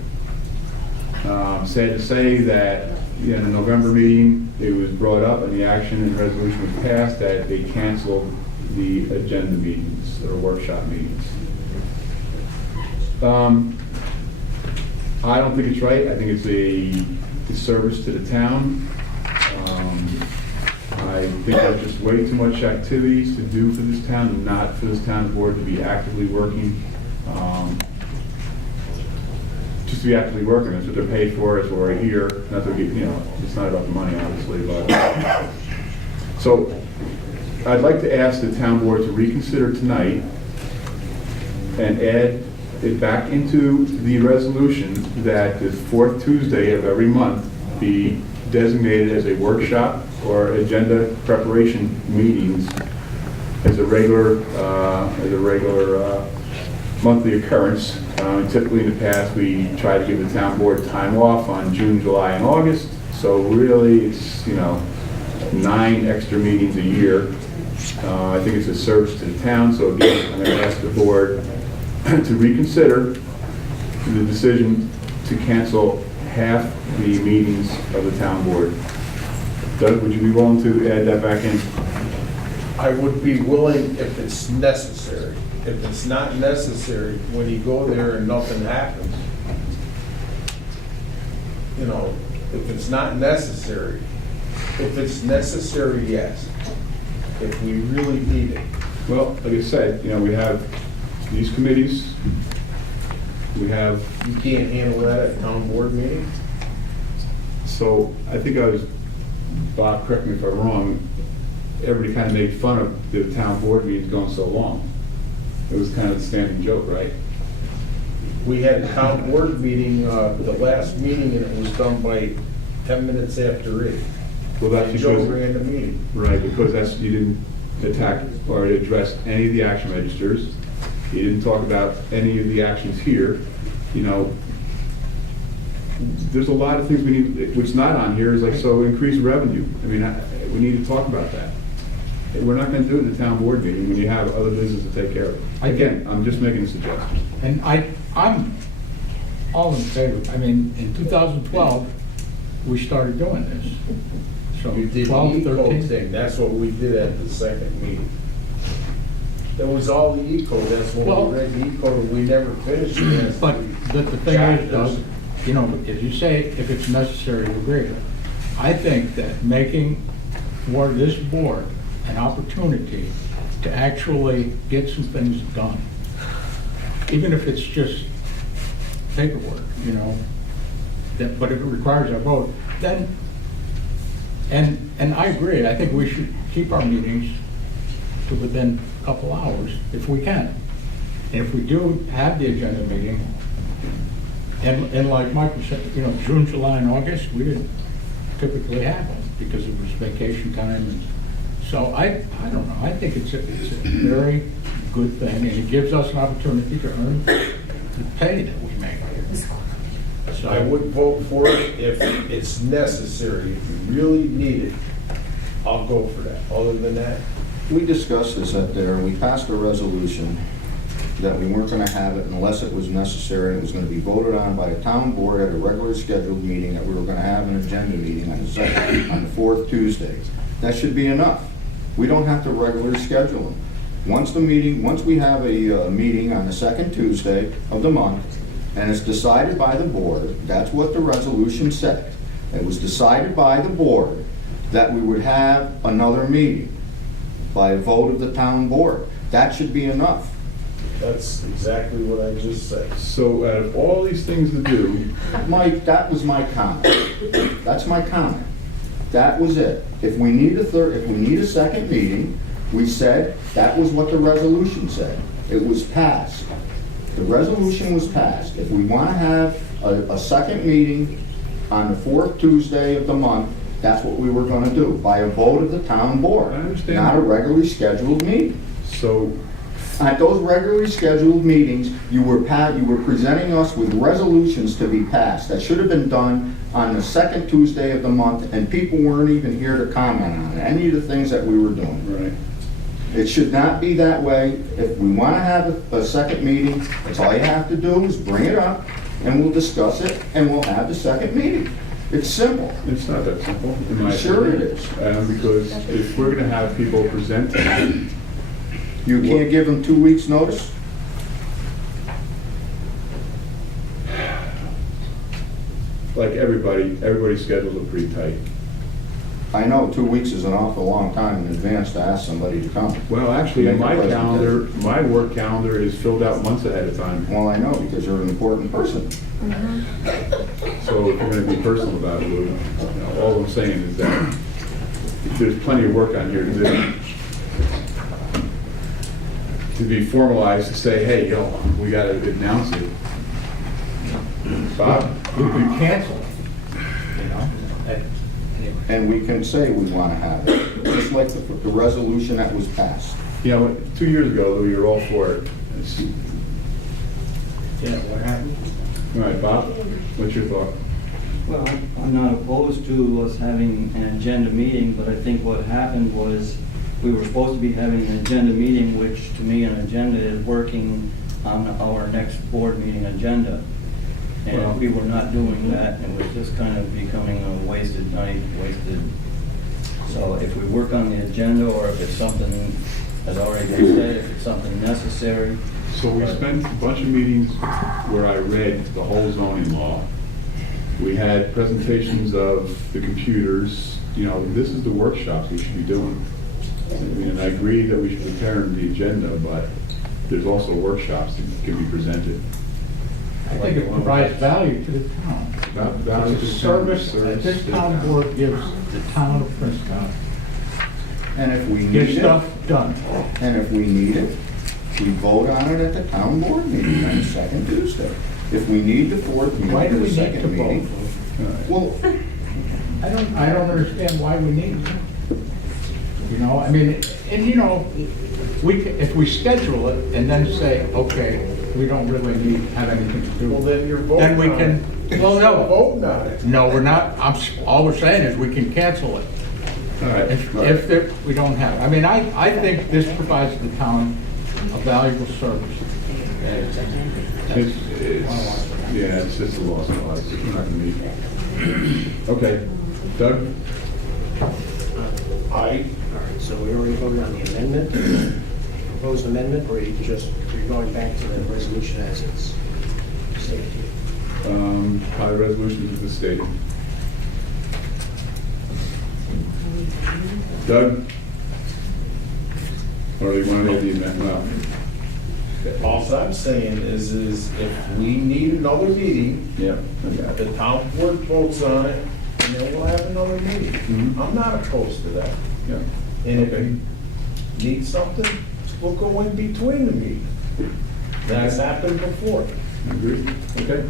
Sad to say that in the November meeting, it was brought up and the action and resolution was passed that they canceled the agenda meetings or workshop meetings. I don't think it's right. I think it's a disservice to the town. I think there's just way too much activities to do for this town and not for this town board to be actively working. Just to be actively working, that's what they're paid for, is what we're here. Not to get, you know, it's not about the money, obviously, but. So, I'd like to ask the town board to reconsider tonight and add it back into the resolution that the fourth Tuesday of every month be designated as a workshop or agenda preparation meetings as a regular monthly occurrence. Typically in the past, we try to give the town board time off on June, July, and August. So really, it's, you know, 9 extra meetings a year. I think it's a service to the town. So again, I'm going to ask the board to reconsider the decision to cancel half the meetings of the town board. Doug, would you be willing to add that back in? I would be willing if it's necessary. If it's not necessary, when you go there and nothing happens, you know, if it's not necessary, if it's necessary, yes. If we really need it. Well, like I said, we have these committees, we have, You can't handle that at a town board meeting? so I think Bob, correct me if I'm wrong, everybody kind of made fun of the town board meetings going so long. It was kind of a standing joke, right? We had a town board meeting, the last meeting, and it was done by 10 minutes after 8. Well, that's And Joe because, ran the meeting. right, because you didn't attack or address any of the action registers. You didn't talk about any of the actions here. There's a lot of things we need, what's not on here is like, so increase revenue. I mean, we need to talk about that. We're not gonna do it in the town board meeting when you have other business to take care of. Again, I'm just making a suggestion. And I'm all in favor. I mean, in 2012, we started doing this. So We did the 12, eco 13. thing, that's what we did at the second meeting. That was all the eco, that's when Well- we read the eco, and we never finished it. But the thing is, Doug, as you say, if it's necessary, we agree. I think that making for this board an opportunity to actually get some things done, even if it's just paperwork, but if it requires a vote, then, and I agree, I think we should keep our meetings to within a couple hours if we can. And if we do have the agenda meeting, and like Michael said, June, July, and August, we didn't typically have them because it was vacation time. And so I don't know, I think it's a very good thing, and it gives us an opportunity to earn the pay that we make. So I would vote for it if it's necessary, if you really need it, I'll go for that. Other than that, We discussed this up there, and we passed a resolution that we weren't gonna have it unless it was necessary. It was gonna be voted on by the town board at a regular scheduled meeting, that we were gonna have an agenda meeting on the fourth Tuesday. That should be enough. We don't have to regularly schedule them. Once we have a meeting on the second Tuesday of the month, and it's decided by the board, that's what the resolution said. It was decided by the board that we would have another meeting by a vote of the town board. That should be enough. that's exactly what I just said. So out of all these things to do, Mike, that was my comment. That's my comment. That was it. If we need a second meeting, we said, that was what the resolution said. It was passed. The resolution was passed. If we want to have a second meeting on the fourth Tuesday of the month, that's what we were going to do, by a vote of the town board. I understand. Not a regularly scheduled meeting. so At those regularly scheduled meetings, you were presenting us with resolutions to be passed that should have been done on the second Tuesday of the month, and people weren't even here to comment on any of the things that we were doing. right. It should not be that way. If we want to have a second meeting, that's all you have to do is bring it up, and we'll discuss it, and we'll have the second meeting. It's simple. It's not that simple, in my Sure opinion. it is. Because if we're gonna have people present tonight, You can't give them 2 weeks' notice? like everybody's schedules are pretty tight. I know 2 weeks is an awful long time in advance to ask somebody to come. Well, actually, Make a my presentation. calendar, my work calendar is filled out months ahead of time. Well, I know, because you're an important person. So if you're gonna be personal about it, Lou, all I'm saying is that there's plenty of work on here to be formalized, to say, hey, we gotta announce it. Bob? we could cancel, Anyway. And we can say we want to have it, just like the resolution that was passed. 2 years ago, Lou, you were all for it. Yeah, what happened? All right, Bob, what's your thought? Well, I'm not opposed to us having an agenda meeting, but I think what happened was we were supposed to be having an agenda meeting, which to me, an agenda is working on our next board meeting agenda. And Well- if we were not doing that, it was just kind of becoming a wasted night, so if we work on the agenda, or if it's something has already been said, if it's something necessary. So we spent a bunch of meetings where I read the whole zoning law. We had presentations of the computers, you know, this is the workshops we should be doing. I mean, and I agree that we should prepare the agenda, but there's also workshops that can be presented. I think it provides value to the town. Value It's to a the service town, that this to the town town. board gives the town of Princetown. And if we Get need it, stuff done. and if we need it, we vote on it at the town board meeting on the second Tuesday. If we need the fourth meeting Why or do we the need to second vote? meeting. Well, I don't understand why we need to. You know, I mean, and you know, if we schedule it and then say, okay, we don't really have anything to do. Well, then you're voting Then we on can, it. well, no. Voting on it. No, we're not, all we're saying is we can cancel it. All right. If we don't have, I mean, I think this provides the town a valuable service. Yeah, it's just a loss of life. We're not gonna meet. Okay. Doug? All right, so we already voted on the amendment, proposed amendment, or you're going back to the resolution as it's stated here? Probably resolution is stated. Doug? Or you want to make the amendment? All I'm saying is if we need another meeting, Yeah. Okay. the town board votes on it, and then we'll have another meeting. Mhm. I'm not opposed to that. Yeah. And if Okay. you need something, we'll go in between the meetings. That's happened before. Agree? Okay.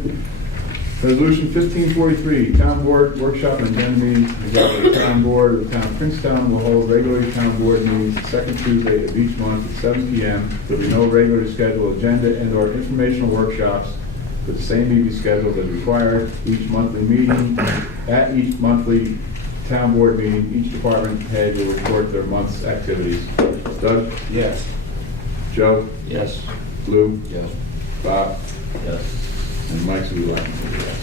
Resolution 1543, Town Board Workshop and Agenda Meetings. The Town Board of the Town of Princetown will hold regular town board meetings the second Tuesday of each month at 7 p.m. There will be no regularly scheduled agenda and/or informational workshops, but the same may be scheduled as required. Each monthly meeting, at each monthly town board meeting, each department head will report their month's activities. Doug? Yes. Joe? Yes. Lou? yes. Bob? Yes. And Mike's will be like, yes.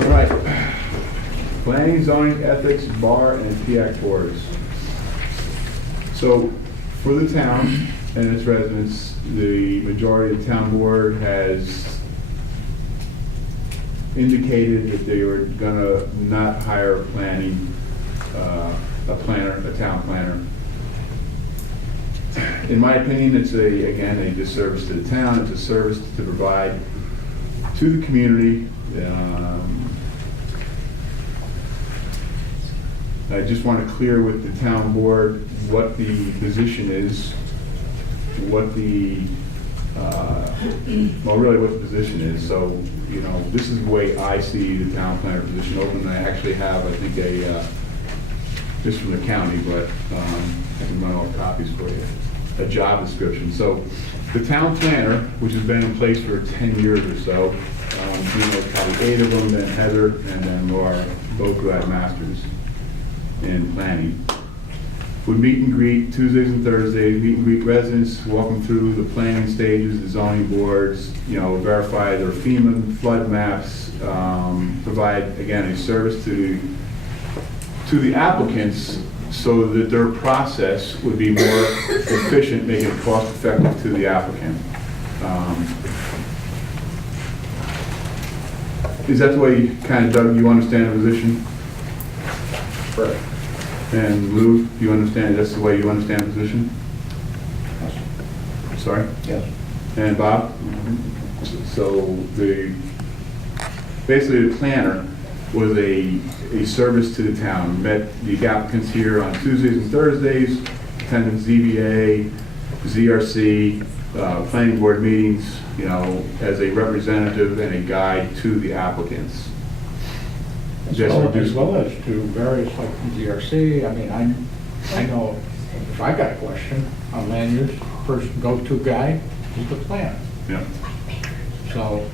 All right. Planning, zoning, ethics, bar, and PAC boards. So, for the town and its residents, the majority of the town board has indicated that they were gonna not hire a town planner. In my opinion, it's again, a disservice to the town, it's a service to provide to the community. I just want to clear with the town board what the position is, what the, well, really what the position is. So, you know, this is the way I see the town planner position open. I actually have, I think, just from the county, but I can run all copies for you, a job description. So the town planner, which has been in place for 10 years or so, you know, probably 8 of them, then Heather and then Laura, both who had masters in planning, would meet and greet Tuesdays and Thursdays, meet and greet residents, walk them through the planning stages, the zoning boards, you know, verify their FEMA flood maps, provide, again, a service to the applicants so that their process would be more efficient, making it cost effective to the applicant. Is that the way, kind of, Doug, you understand the position? Correct. And Lou, do you understand, that's the way you understand the position? Sorry? Yes. And Bob? So basically the planner was a service to the town, met the applicants here on Tuesdays and Thursdays, attended ZBA, ZRC, planning board meetings, you know, as a representative and a guide to the applicants. As Just well reduce- as well as to various, like ZRC, I mean, I know if I got a question on land use, first go-to guy is the planner. Yeah. So,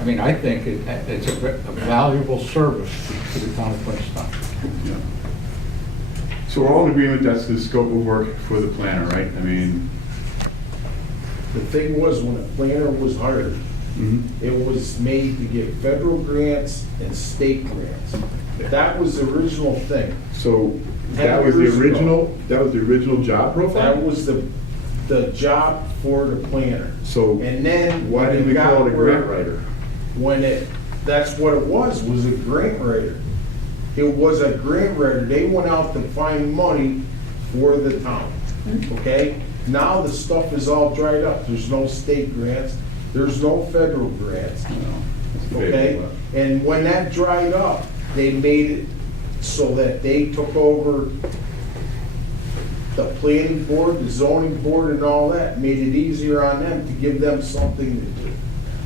I mean, I think it's a valuable service to the town of Princetown. Yeah. So we're all in agreement that's the scope of work for the planner, right? I mean, the thing was, when a planner was hired, Mhm. it was made to get federal grants and state grants. That was the original thing. So that was the 10 years ago. original job That profile? was the job for the planner. So And then. why when didn't we got call it a where- grant writer? When that's what it was a grant writer. It was a grant writer. They went out to find money for the town, okay? Now the stuff is all dried up. There's no state grants, there's no federal grants, No, it's okay? debatable. And when that dried up, they made it so that they took over the planning board, the zoning board and all that, made it easier on them to give them something to do.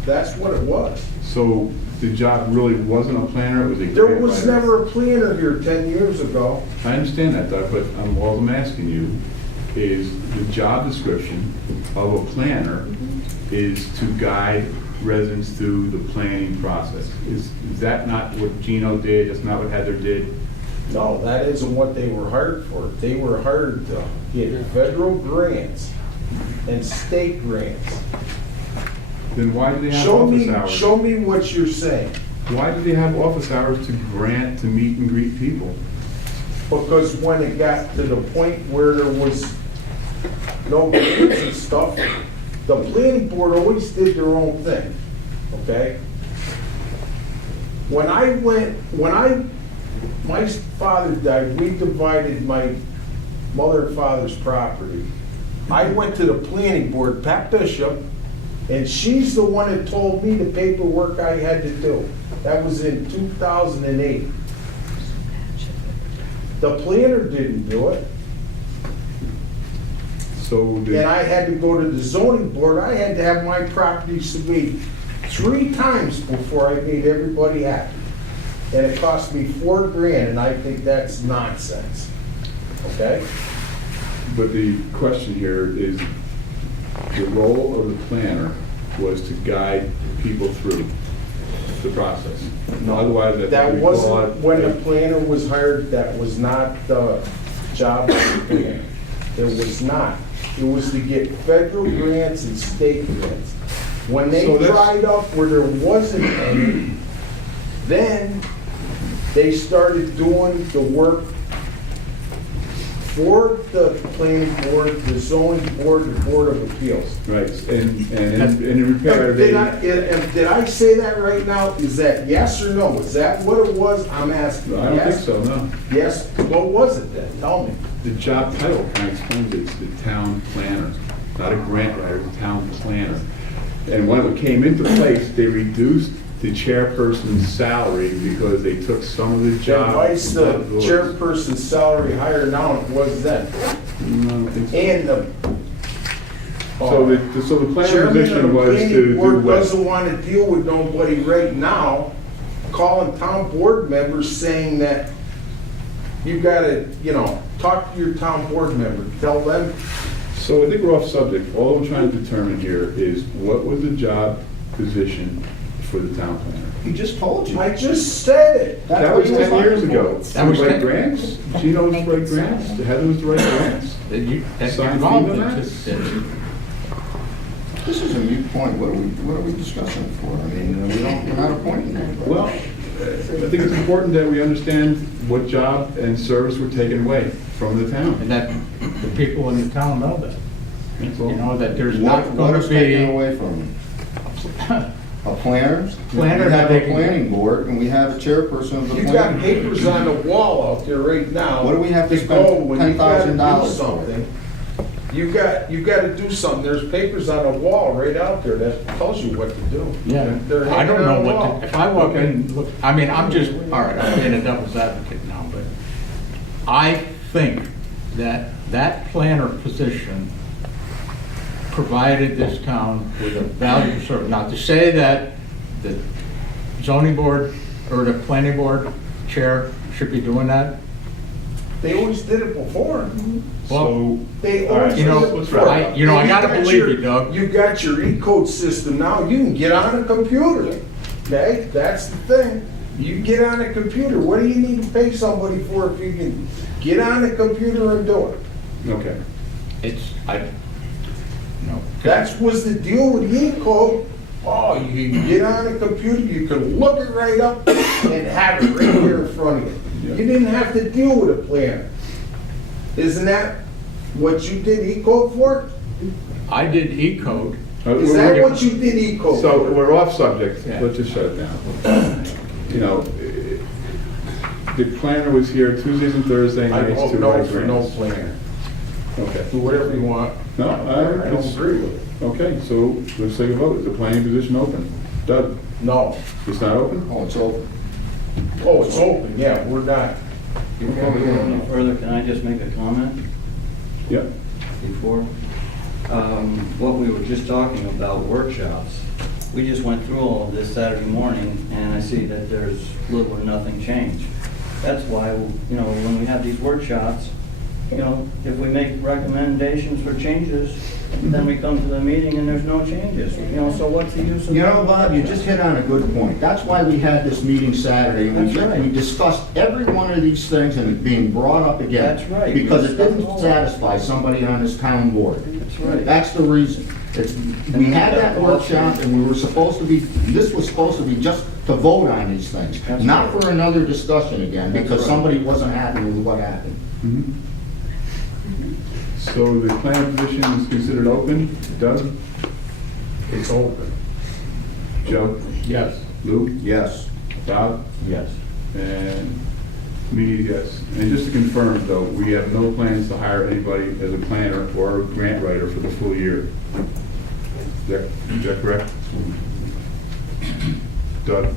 That's what it was. So the job really wasn't a planner, it was a grant There writer? was never a planner here 10 years ago. I understand that, Doug, but all I'm asking you is the job description of a planner is to guide residents through the planning process. Is that not what Gino did? That's not what Heather did? No, that isn't what they were hired for. They were hired to get federal grants and state grants. Then why do they have Show office hours? show me what you're saying. Why do they have office hours to grant, to meet and greet people? Because when it got to the point where there was no grants and stuff, the planning board always did their own thing, okay? My father died, we divided my mother and father's property. I went to the planning board, Pat Bishop, and she's the one that told me the paperwork I had to do. That was in 2008. The planner didn't do it, So and I had to go to the zoning board. I had to have my property surveyed 3 times before I made everybody happy. And it cost me $4,000, and I think that's nonsense, okay? But the question here is, the role of the planner was to guide people through the process. Otherwise, I think That we call wasn't, it- when the planner was hired, that was not the job of the planner. It was not. It was to get federal grants and state grants. When they So that's- dried up where there wasn't any, then they started doing the work for the planning board, the zoning board, the board of appeals. Right, and in repair, Did they, I say that right now? Is that yes or no? Is that what it was? I'm asking. I don't think Yes? so, no. Yes? What was it then? Tell me. The job title kind of explains it, it's the town planner, not a grant writer, it's a town planner. And when it came into place, they reduced the chairperson's salary because they took some of the Then job. why is the chairperson's salary higher now than it was then? No, I don't think so. And the So the planner chairman of the position was to planning do board what? doesn't want to deal with nobody right now, calling town board members saying that you gotta, talk to your town board member, tell them. So I think we're off subject. All I'm trying to determine here is what was the job position for the town planner? He just told you. I just said it. That's That what was he 10 hired years for. ago. That was To write 10 grants? Gino was to write grants? Heather was to write grants? That's Sign involved FEMA in maps? this. This is a moot point. What are we discussing it for? I mean, we're not appointing anybody. Well, I think it's important that we understand what job and service were taken away from the town. And that the people in the town know that. That's all. You know, that there's What not going is to taken be, away from them? A planner? Planner We that have they a can- planning board, and we have a chairperson of the You got planning. papers on the wall out there right now. What do we have to go spend when you gotta do $10,000 for? something. You got to do something. There's papers on the wall right out there that tells you what to do. yeah, They're I don't hanging know on the what, wall. to- if I walk in, look, I mean, I'm just, all right, I'm being a devil's advocate now, but I think that that planner position provided this town with a value service. Not to say that the zoning board or the planning board chair should be doing that. They always did it before. So, They all right, always You know, did it before. I gotta got believe you, Doug. You got your E-code system now. You can get on a computer. Okay, that's the thing. You can get on a computer. What do you need to pay somebody for if you can get on a computer and do it? okay. It's, No. That was the deal with the E-code. Oh, you can get on a computer, you can look it right up and have it right here in front of you. You didn't have to deal with a planner. Isn't that what you did E-code for? I did E-code. Is that what you did E-code So for? we're off subject, Yeah. let's just shut it down. You know, the planner was here Tuesdays and Thursday I nights vote to no write for no grants. planner. Okay. Do whatever you want. No, I don't agree with it. Okay, so let's take a vote. Is the planning position open? Doug, No. it's not open? Oh, it's over. Oh, it's open, yeah, we're not. Before we go any further, can I just make a comment Yep. before? What we were just talking about, workshops. We just went through all of this Saturday morning, and I see that there's little or nothing changed. That's why, you know, when we have these workshops, you know, if we make recommendations for changes, then we come to the meeting and there's no changes, you know, so what's the use of? You know, Bob, you just hit on a good point. That's why we had this meeting Saturday, and That's right. we discussed every one of these things and it being brought up again. That's right. Because it We discussed didn't all satisfy somebody on this town board. That's right. That's the reason. We had that workshop and we were supposed to be, this was supposed to be just to vote on these things, That's not right. for another discussion again, That's because right. somebody wasn't happy with what happened. Mhm. So the planning position is considered open? Doug? It's open. Joe? Yes. Lou? Yes. Bob? Yes. And me, yes. And just to confirm, though, we have no plans to hire anybody as a planner or a grant writer for the full year. Is that correct? Doug?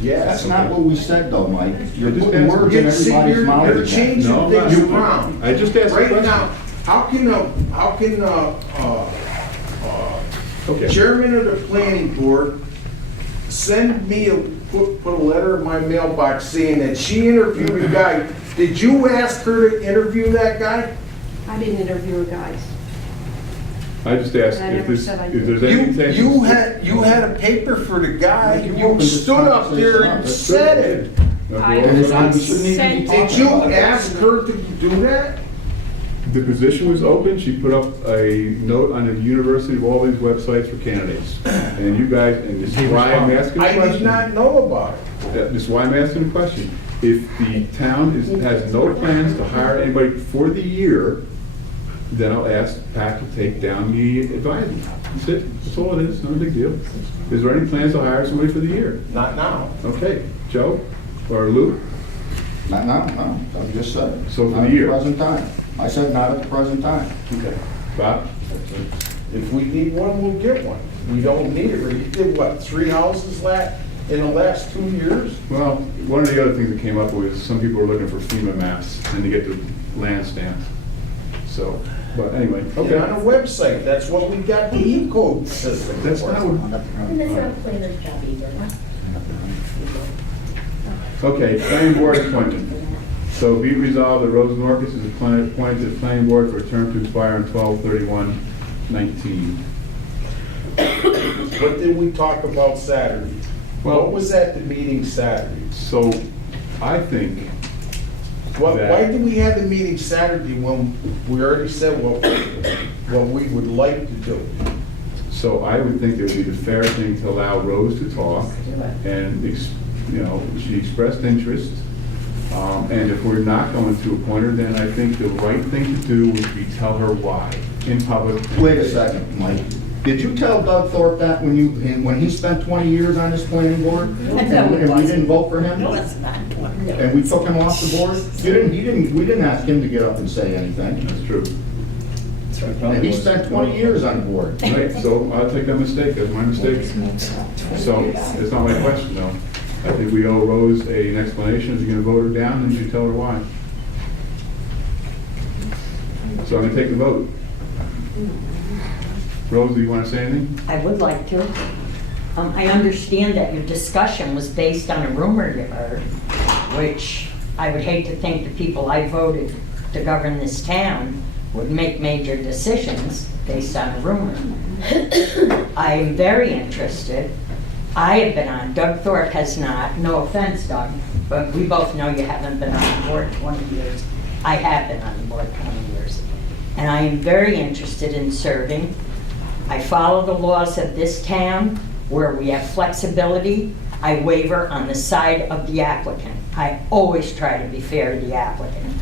Yes. That's not what we said though, Mike. You're just putting asked- words in You see, everybody's mouth you're again. changing No, I'm things not. around. I just asked a Right question. now, how can Okay. chairman of the planning board send me put a letter in my mailbox saying that she interviewed a guy? Did you ask her to interview that guy? I didn't interview guys. I just asked I if never this, said I if did. there's any You intentions. you had a paper for the guy, You're you open this stood up there conversation up. and That's said it. I And it's not- we said- shouldn't even be Did talking you about it. ask her to do that? The position was open, she put up a note on the University of Albany's websites for candidates. And you guys, and this is why I'm asking a I question. did not know about it. This is why I'm asking the question. If the town has no plans to hire anybody for the year, then I'll ask Pat to take down the advisement. That's it, that's all it is, not a big deal. Is there any plans to hire somebody for the year? Not now. Okay, Joe or Lou? Not now, no, I just said. So for Not the year. At the present time. I said not at the present time. Okay. Bob? If we need one, we'll get one. We don't need it. You did what, 3 houses in the last 2 years? Well, one of the other things that came up was some people were looking for FEMA maps and to get the land stamped. So, but anyway, And okay. on the website, that's what we got the E-code system That's for. not what, And it's not a planner's job either. okay, planning board appointment. So be it resolved that Rosa Norcus is appointed to the planning board for a term to expire on 12/31/19. What did we talk about Saturday? Well- What was at the meeting Saturday? So I think, Why did we have the meeting Saturday when we already said what we would like to do? so I would think it would be the fair thing to allow Rose to talk and, you know, she expressed interest. And if we're not going to appoint her, then I think the right thing to do would be tell her why in public. Wait a second, Mike. Did you tell Doug Thorpe that when he spent 20 years on this planning board? And we didn't vote for him? No, it's not. No. And we took him off the board? We didn't ask him to get up and say anything. That's true. And he spent 20 years on the board. Right, so I'll take that mistake, that's my mistake. So, it's not my question though. I think we owe Rose an explanation. If you're gonna vote her down, then you should tell her why. So I'm gonna take the vote. Rose, do you wanna say anything? I would like to. I understand that your discussion was based on a rumor you heard, which I would hate to think the people I voted to govern this town would make major decisions based on a rumor. I am very interested. I have been on, Doug Thorpe has not, no offense, Doug, but we both know you haven't been on the board 20 years. I have been on the board 20 years. And I am very interested in serving. I follow the laws of this town. Where we have flexibility, I waver on the side of the applicant. I always try to be fair to the applicant,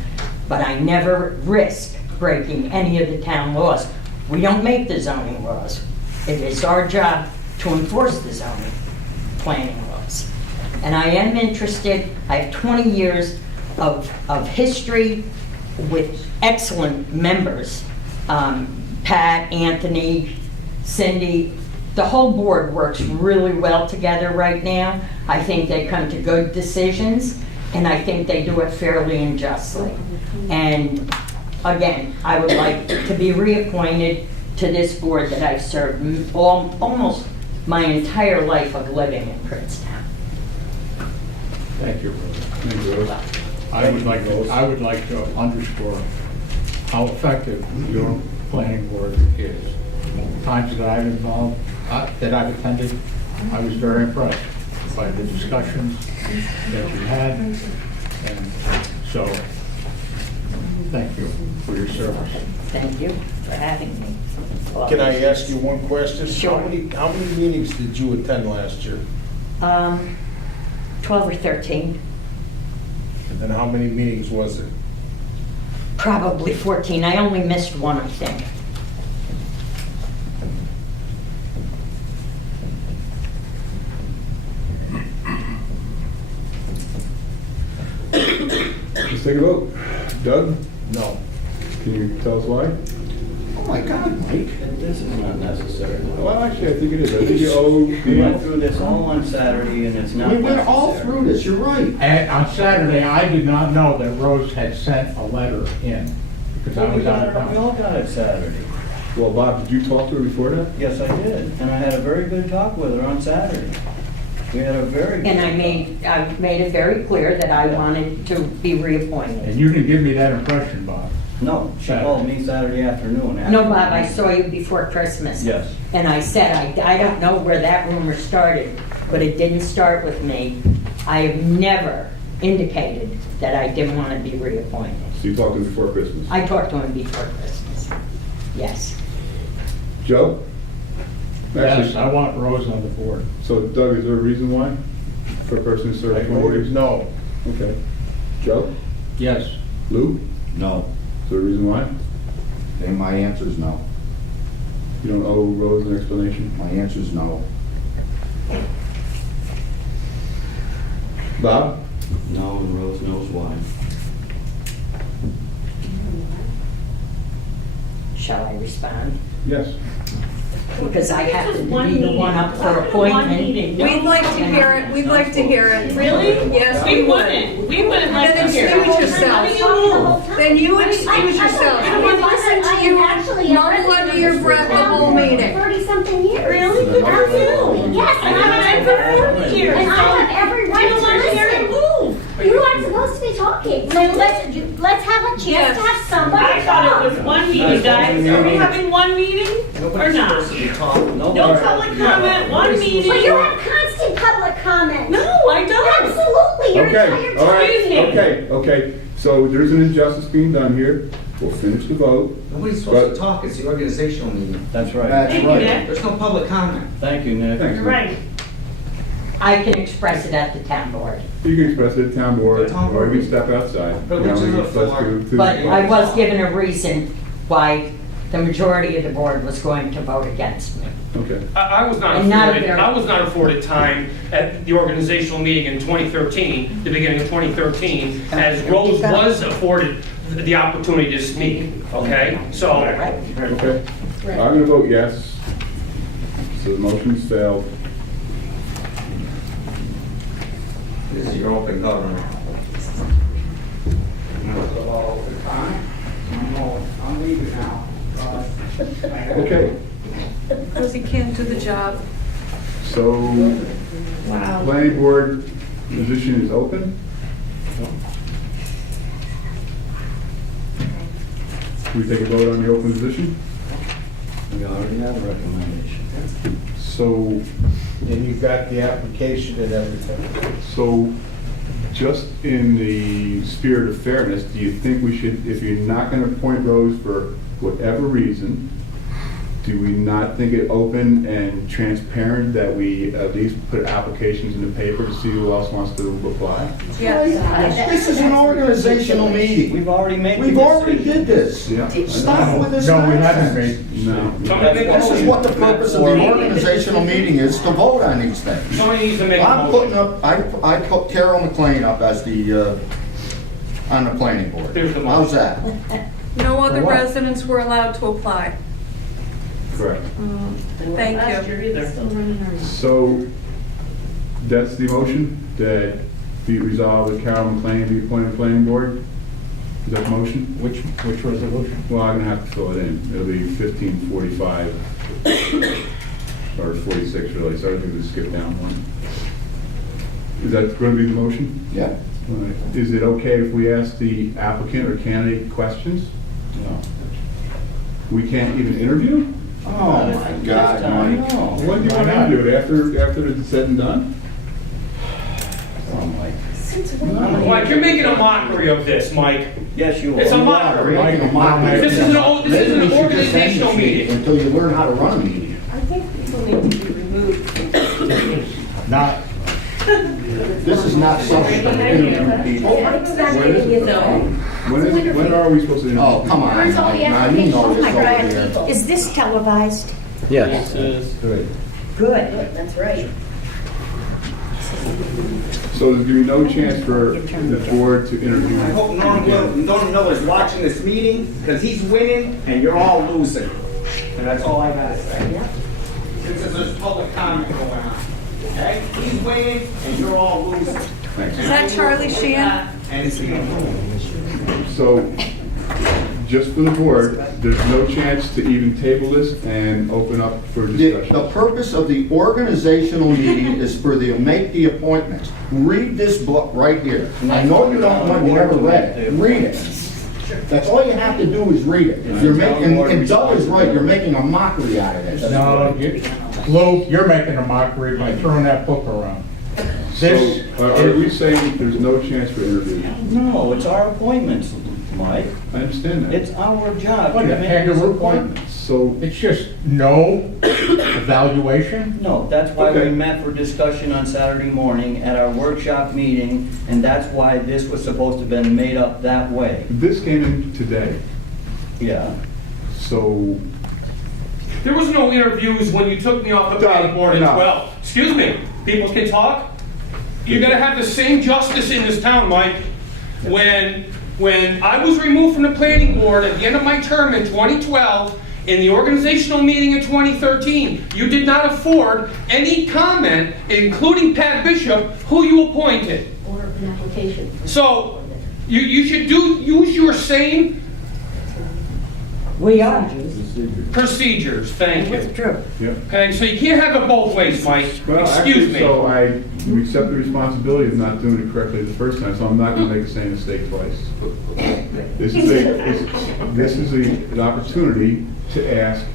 but I never risk breaking any of the town laws. We don't make the zoning laws. It is our job to enforce the zoning planning laws. And I am interested, I have 20 years of history with excellent members. Pat, Anthony, Cindy, the whole board works really well together right now. I think they come to good decisions, and I think they do it fairly and justly. And again, I would like to be reappointed to this board that I've served almost my entire life of living in Princetown. Thank you, Rose. Thank you, Rose. I would like to underscore how effective your planning board is. Times that I've involved, that I've attended, I was very impressed by the discussions that you had. And so, thank you for your service. Thank you for having me. Can I ask you one question? Sure. How many meetings did you attend last year? 12 or 13, And how many meetings was it? probably 14. I only missed one, I think. Let's take a vote. Doug, No. can you tell us why? Oh my God, Mike. This is not necessary. Well, actually, I think it is. I think you owe We went the... through this all on Saturday, and it's not We necessary. went all through this, you're right. And on Saturday, I did not know that Rose had sent a letter in, because I We was out of got it, we town. all got it Saturday. Well, Bob, did you talk to her before that? Yes, I did, and I had a very good talk with her on Saturday. We had a very good. And I made it very clear that I wanted to be reappointed. And you didn't give me that impression, Bob. No, she called me Saturday afternoon. No, Bob, I saw you before Christmas. Yes. And I said, I don't know where that rumor started, but it didn't start with me. I have never indicated that I didn't want to be reappointed. So you talked to him before Christmas? I talked to him before Christmas. Yes. Joe? Yes, I want Rose on the board. So Doug, is there a reason why? For a person who I served 20 voted years? no. Okay. Joe? Yes. Lou? No. Is there a reason why? And my answer is no. You don't owe Rose an explanation? My answer is no. Bob? No, and Rose knows why. Shall I respond? Yes. Because I happen to be the one up for appointment. We'd like to hear it, we'd like to hear it. Really? Yes, we We would. wouldn't. We wouldn't like Then to hear excuse it. yourself. How do you move? Then you excuse yourself. We listened to you mumble under your breath the whole meeting. 30-something years. Really? Absolutely, yes. I haven't been for 40 years. And I have every I right don't want to to hear it listen. move. You aren't supposed to be talking. Then let's have a chance to have somebody I thought it was one meeting, guys. Are we having one meeting or not? No public comment, one meeting. But you have constant public comment. No, I don't. Absolutely, your entire Okay, time. all right, Excuse me. okay. So there's an injustice being done here. We'll finish the vote. Nobody's But- supposed to talk, it's the organizational meeting. That's right. That's Thank you, right. Nick. There's no public comment. Thank you, Nick. Thanks. You're right. I can express it at the town board. You can express it at town board, The town or board. we can step outside. But You know, which is we can a let's form. do- do- But I was given a reason why the majority of the board was going to vote against me. Okay. I was not And not afforded, very- I was not afforded time at the organizational meeting in 2013, the beginning of 2013, as Rose was afforded the opportunity to speak, okay? So, Okay. I'm gonna vote yes. So the motion's failed. This is your open government. I'm leaving now. Okay, Because he can't do the job. so planning board position is open. Can we take a vote on the open position? We already have a recommendation. So, And you got the application and everything. so just in the spirit of fairness, do you think we should, if you're not gonna appoint Rose for whatever reason, do we not think it open and transparent that we at least put applications in the paper to see who else wants to apply? This is an organizational meeting. We've already made the We've already decision. did this. Yeah. Stop with this No, we nonsense. haven't made. No. Somebody make a This is motion. what the purpose of the organizational meeting is, to vote on these things. Somebody needs to make a I'm putting motion. up, I put Carol McLean up as the, on the planning board. There's the How's motion. that? No other For what? residents were allowed to apply. Correct. Thank Last you. year either. Still running around. So, that's the motion, that be it resolved that Carol McLean be appointed planning board? Is that the motion? Which resolution? Well, I'm gonna have to fill it in. It'll be 1545, or 46 really, so I think we'll skip down one. Is that gonna be the motion? Yeah. All right. Is it okay if we ask the applicant or candidate questions? No. We can't even interview? Oh, my God, Mike. When do you want to do it? After it's said and done? Oh, Mike. Mike, you're making a mockery of this, Mike. Yes, you are. It's a mockery. You're making a mockery. This is an Maybe we should just end organizational this meeting. Until you learn how to run a meeting. I think people need to be removed. Not, This is not something to interview people. Where is it? When are we supposed to interview? Oh, come on. Where's all the Now, you applications? know Oh this my over God, here. people. Is this televised? Yes. Good. Good. That's right. So there's gonna be no chance for the board to interview? I hope Norm Miller's watching this meeting, because he's winning and you're all losing. And that's all I gotta say. This is just public comment going on. Okay? He's winning and you're all losing. Thanks. Is that Charlie Sheehan? And it's So, just for the board, there's no chance to even table this and open up for The discussion? purpose of the organizational meeting is for the, make the appointments. Read this book right here. I know you don't want, you never read it. Read it. That's all you have to do is read it. You're making, and Doug is right, you're making a mockery out of this. no, Lou, you're making a mockery by throwing that book around. This So, are we saying there's no chance for interview? No, it's our appointments, Mike. I understand that. It's our job. What, to the make kangaroo these court? appointments. So, It's just no evaluation? No, that's why we Okay. met for discussion on Saturday morning at our workshop meeting, and that's why this was supposed to have been made up that way. this came in today, Yeah. so, There was no interviews when you took me off the planning board as No. well. Excuse me, people can talk? You gotta have the same justice in this town, Mike. When I was removed from the planning board at the end of my term in 2012, in the organizational meeting in 2013, you did not afford any comment, including Pat Bishop, who you appointed. Or an application. So, you should use your same We are. procedures, thank you. True. yeah. Okay, so you can't have it both ways, Mike. Well, Excuse actually, me. so I accept the responsibility of not doing it correctly the first time, so I'm not gonna make the same mistake twice. This is an opportunity to ask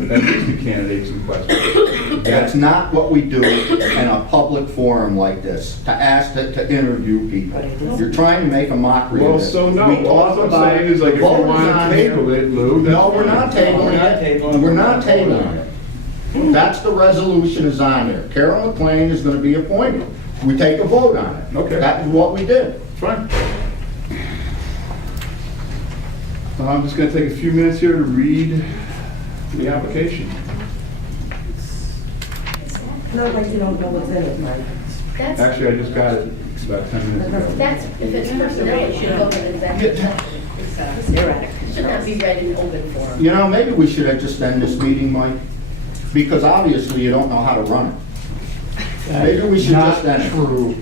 at least the candidate some questions. That's not what we do in a public forum like this, to ask, to interview people. You're trying to make a mockery Well, of this. so no, We all talked I'm about saying is like, if you voters want on to here. table it, Lou, that's No, we're not fine. tabling We're not it. tabling. We're not tabling it. That's the resolution is on there. Carol McLean is gonna be appointed. We take a vote on it. Okay. That is what we did. Fine. I'm just gonna take a few minutes here to read the application. Not like you don't know what's in it, Mike. That's, Actually, I just got it about 10 minutes ago. that's, if it's personnel, it should go to the executive. It should not be read in open forum. You know, maybe we should have just end this meeting, Mike, because obviously you don't know how to run it. Maybe we should just end it. Not true.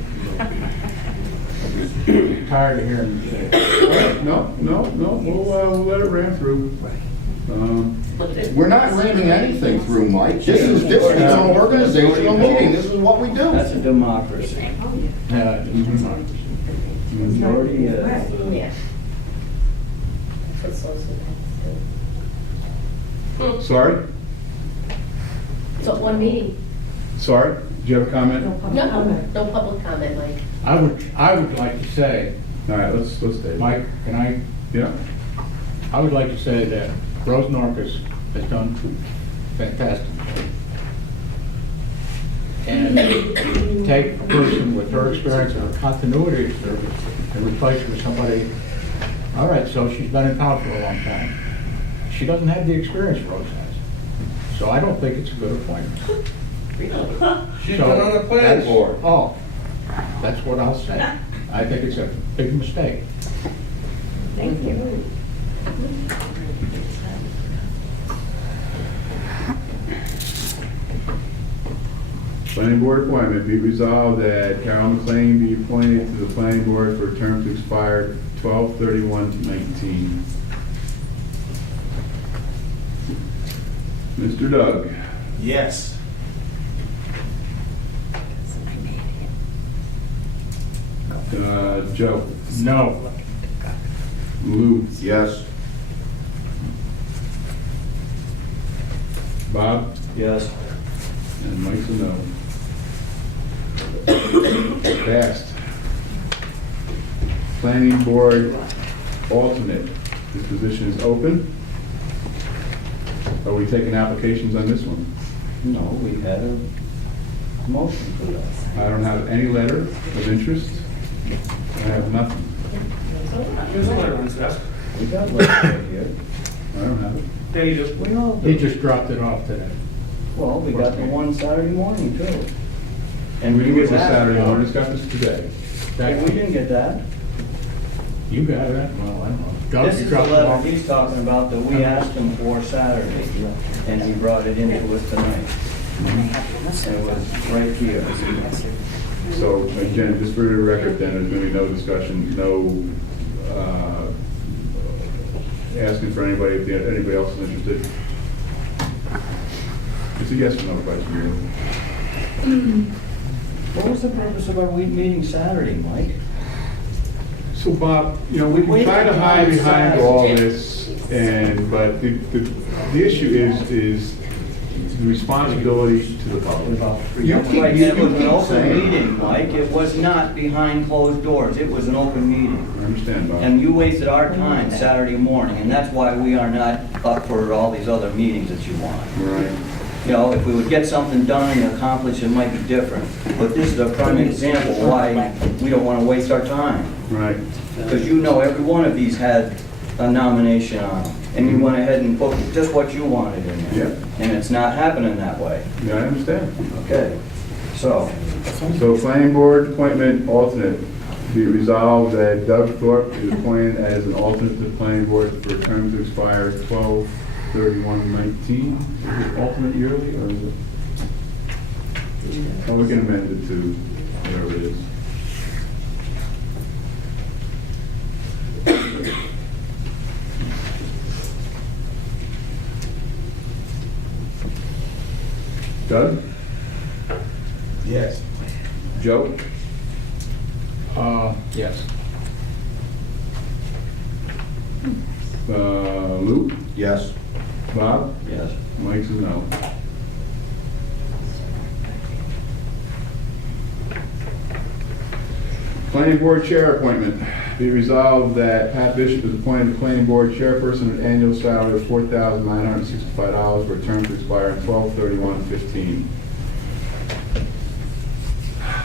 Tired of hearing you say it. No, we'll let it ran through. We're not ramming anything through, Mike. This is an organizational meeting. This is what we do. That's a democracy. Yeah, it's democracy. Majority is. Yeah. That's what slows it down. Sorry? So one meeting, Sorry? Do you have a comment? no public comment, Mike. I would like to say, All right, let's stay. Mike, can I, Yeah? I would like to say that Rose Norkus has done fantastic. And take a person with her experience and her continuity of service and replace her with somebody, all right, so she's been in town for a long time. She doesn't have the experience Rose has. So I don't think it's a good appointment. She's So been on the planning that's- board. Oh, that's what I'll say. I think it's a big mistake. Thank you. Planning board appointment, be resolved that Carol McLean be appointed to the planning board for a term to expire 12/31/19. Mr. Doug, Yes. Joe, No. Lou, Yes. Bob, Yes. and Mike's a no. Passed. Planning board alternate, this position is open. Are we taking applications on this one? No, we had a motion for that. I don't have any letter of interest. I have nothing. There's a letter on his desk. We got letters right here. I don't have it. There you go. We all He do. just dropped it off today. Well, we got the one Saturday morning too. And we didn't get this asked- Saturday, we just got this today. Yeah, we didn't get that. You got it? Well, I don't know. Doug, This you is the dropped it letter off? he's talking about that we asked him for Saturday, and he brought it into us tonight. And it was right here. So again, just for the record, then, there's going to be no discussion, no asking for anybody, if anybody else is interested. It's a yes or no question, really. What was the purpose of our meeting Saturday, Mike? So Bob, you know, we Wait try to till hide it's behind Saturday. all this, but the issue is the responsibility to the public. You keep- Right, you it was an keep open saying- meeting, Mike. It was not behind closed doors. It was an open meeting. I understand, Bob. And you wasted our time Saturday morning, and that's why we are not up for all these other meetings that you want. Right. You know, if we would get something done and accomplished, it might be different. But this is a prime example why we don't want to waste our time. Right. Because you know every one of these had a nomination on them, and you went ahead and put just what you wanted in there. Yep. And it's not happening that way. Yeah, I understand. Okay, so, So planning board appointment alternate, be it resolved that Doug Thorpe is appointed as an alternate to the planning board for a term to expire 12/31/19. Is it alternate yearly, or is it? Oh, we can amend it to whatever it is. Doug? Yes. Joe? Yes. Lou? Yes. Bob? yes. Mike's a no. Planning board chair appointment. Be resolved that Pat Bishop is appointed the planning board chairperson at an annual salary of $4,965 for a term to expire on 12/31/15.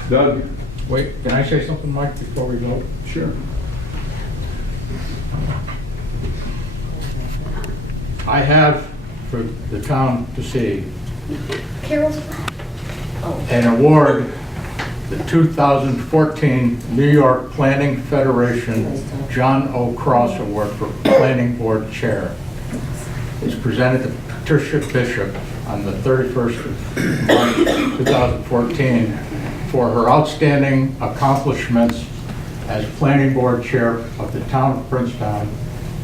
Doug? Wait, can I say something, Mike, before we vote? Sure. I have for the town to see Carol's an award, the 2014 New York Planning Federation John O. Cross Award for Planning Board Chair. It's presented to Patricia Bishop on the 31st of March 2014 for her outstanding accomplishments as Planning Board Chair of the town of Princetown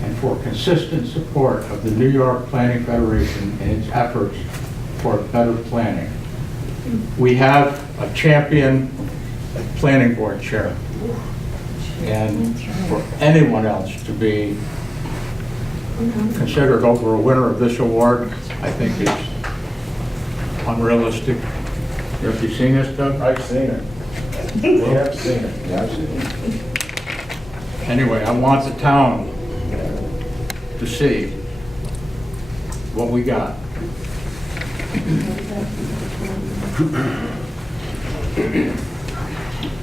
and for consistent support of the New York Planning Federation in its efforts for better planning. We have a champion planning board chair. And for anyone else to be considered over a winner of this award, I think is unrealistic. Have you seen this, Doug? I've seen it. We have seen it. Yeah, I've seen it. Anyway, I want the town to see what we got.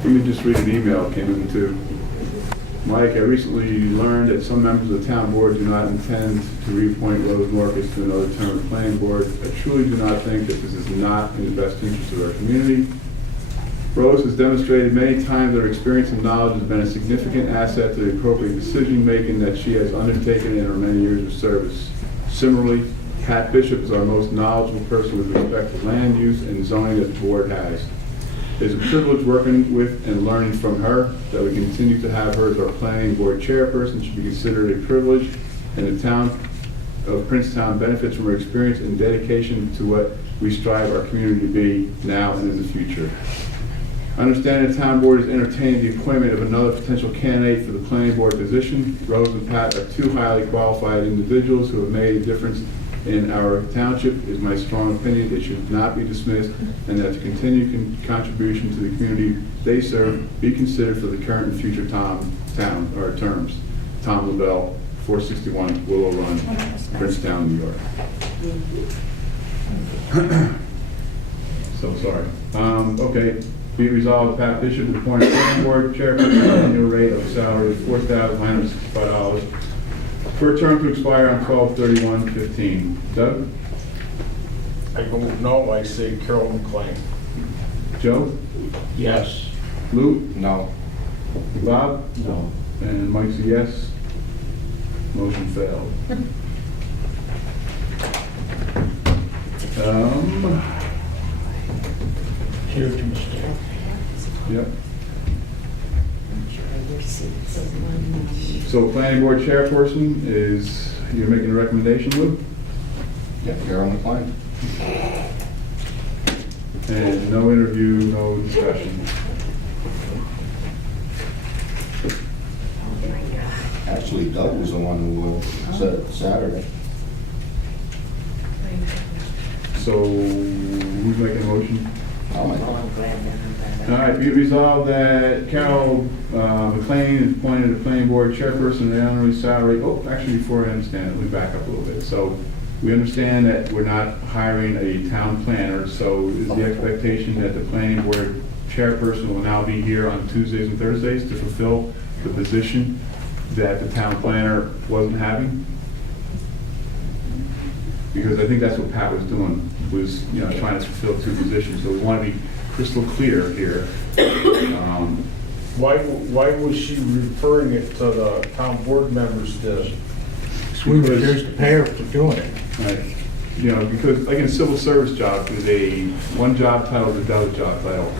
Let me just read an email that came in too. Mike, I recently learned that some members of the town board do not intend to reappoint Rose Norcus to another term of the planning board. I truly do not think that this is not in the best interest of our community. Rose has demonstrated many times that her experience and knowledge has been a significant asset to the appropriate decision-making that she has undertaken in her many years of service. Similarly, Pat Bishop is our most knowledgeable person with respect to land use and zoning that the board has. It is a privilege working with and learning from her. That we continue to have her as our planning board chairperson should be considered a privilege, and the town of Princetown benefits from her experience and dedication to what we strive our community to be now and in the future. Understanding the town board is entertaining the appointment of another potential candidate for the planning board position. Rose and Pat are two highly qualified individuals who have made a difference in our township. It is my strong opinion it should not be dismissed, and that the continued contribution to the community they serve be considered for the current and future terms. Tom LaBelle, 461 Willow Run, Princetown, New York. So sorry. Okay. Be it resolved, Pat Bishop is appointed planning board chairperson at an annual rate of salary of $4,965 for a term to expire on 12/31/15. Doug? I vote no, I say Carol McLean. Joe? Yes. Lou? No. Bob? No. And Mike's a yes. Motion failed. Huge mistake. Yep. So planning board chairperson is, you're making a recommendation, Lou? Yeah, Carol McLean. And no interview, no discussion. Actually, Doug was the one who said it Saturday. So who's making a motion? I'll make it. All right, be it resolved that Carol McLean is appointed the planning board chairperson at an hourly salary. Oh, actually, before I understand it, let me back up a little bit. So we understand that we're not hiring a town planner, so is the expectation that the planning board chairperson will now be here on Tuesdays and Thursdays to fulfill the position that the town planner wasn't having? Because I think that's what Pat was doing, was, trying to fulfill two positions. So we want to be crystal clear here. Why was she referring it to the town board members to? We refused to pay her for doing it. Right. Because like in a civil service job, there's one job title is another job title.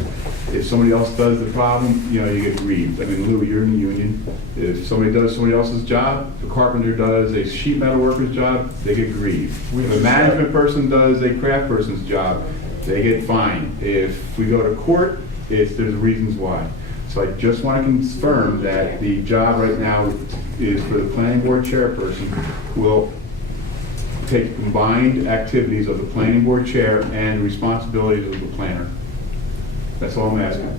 If somebody else does the problem, you get grieved. I mean, Lou, you're in the union. If somebody does somebody else's job, the carpenter does a sheet metal worker's job, they get grieved. If a management person does a craft person's job, they get fined. If we go to court, there's reasons why. So I just want to confirm that the job right now is for the planning board chairperson will take combined activities of the planning board chair and responsibilities of the planner. That's all I'm asking.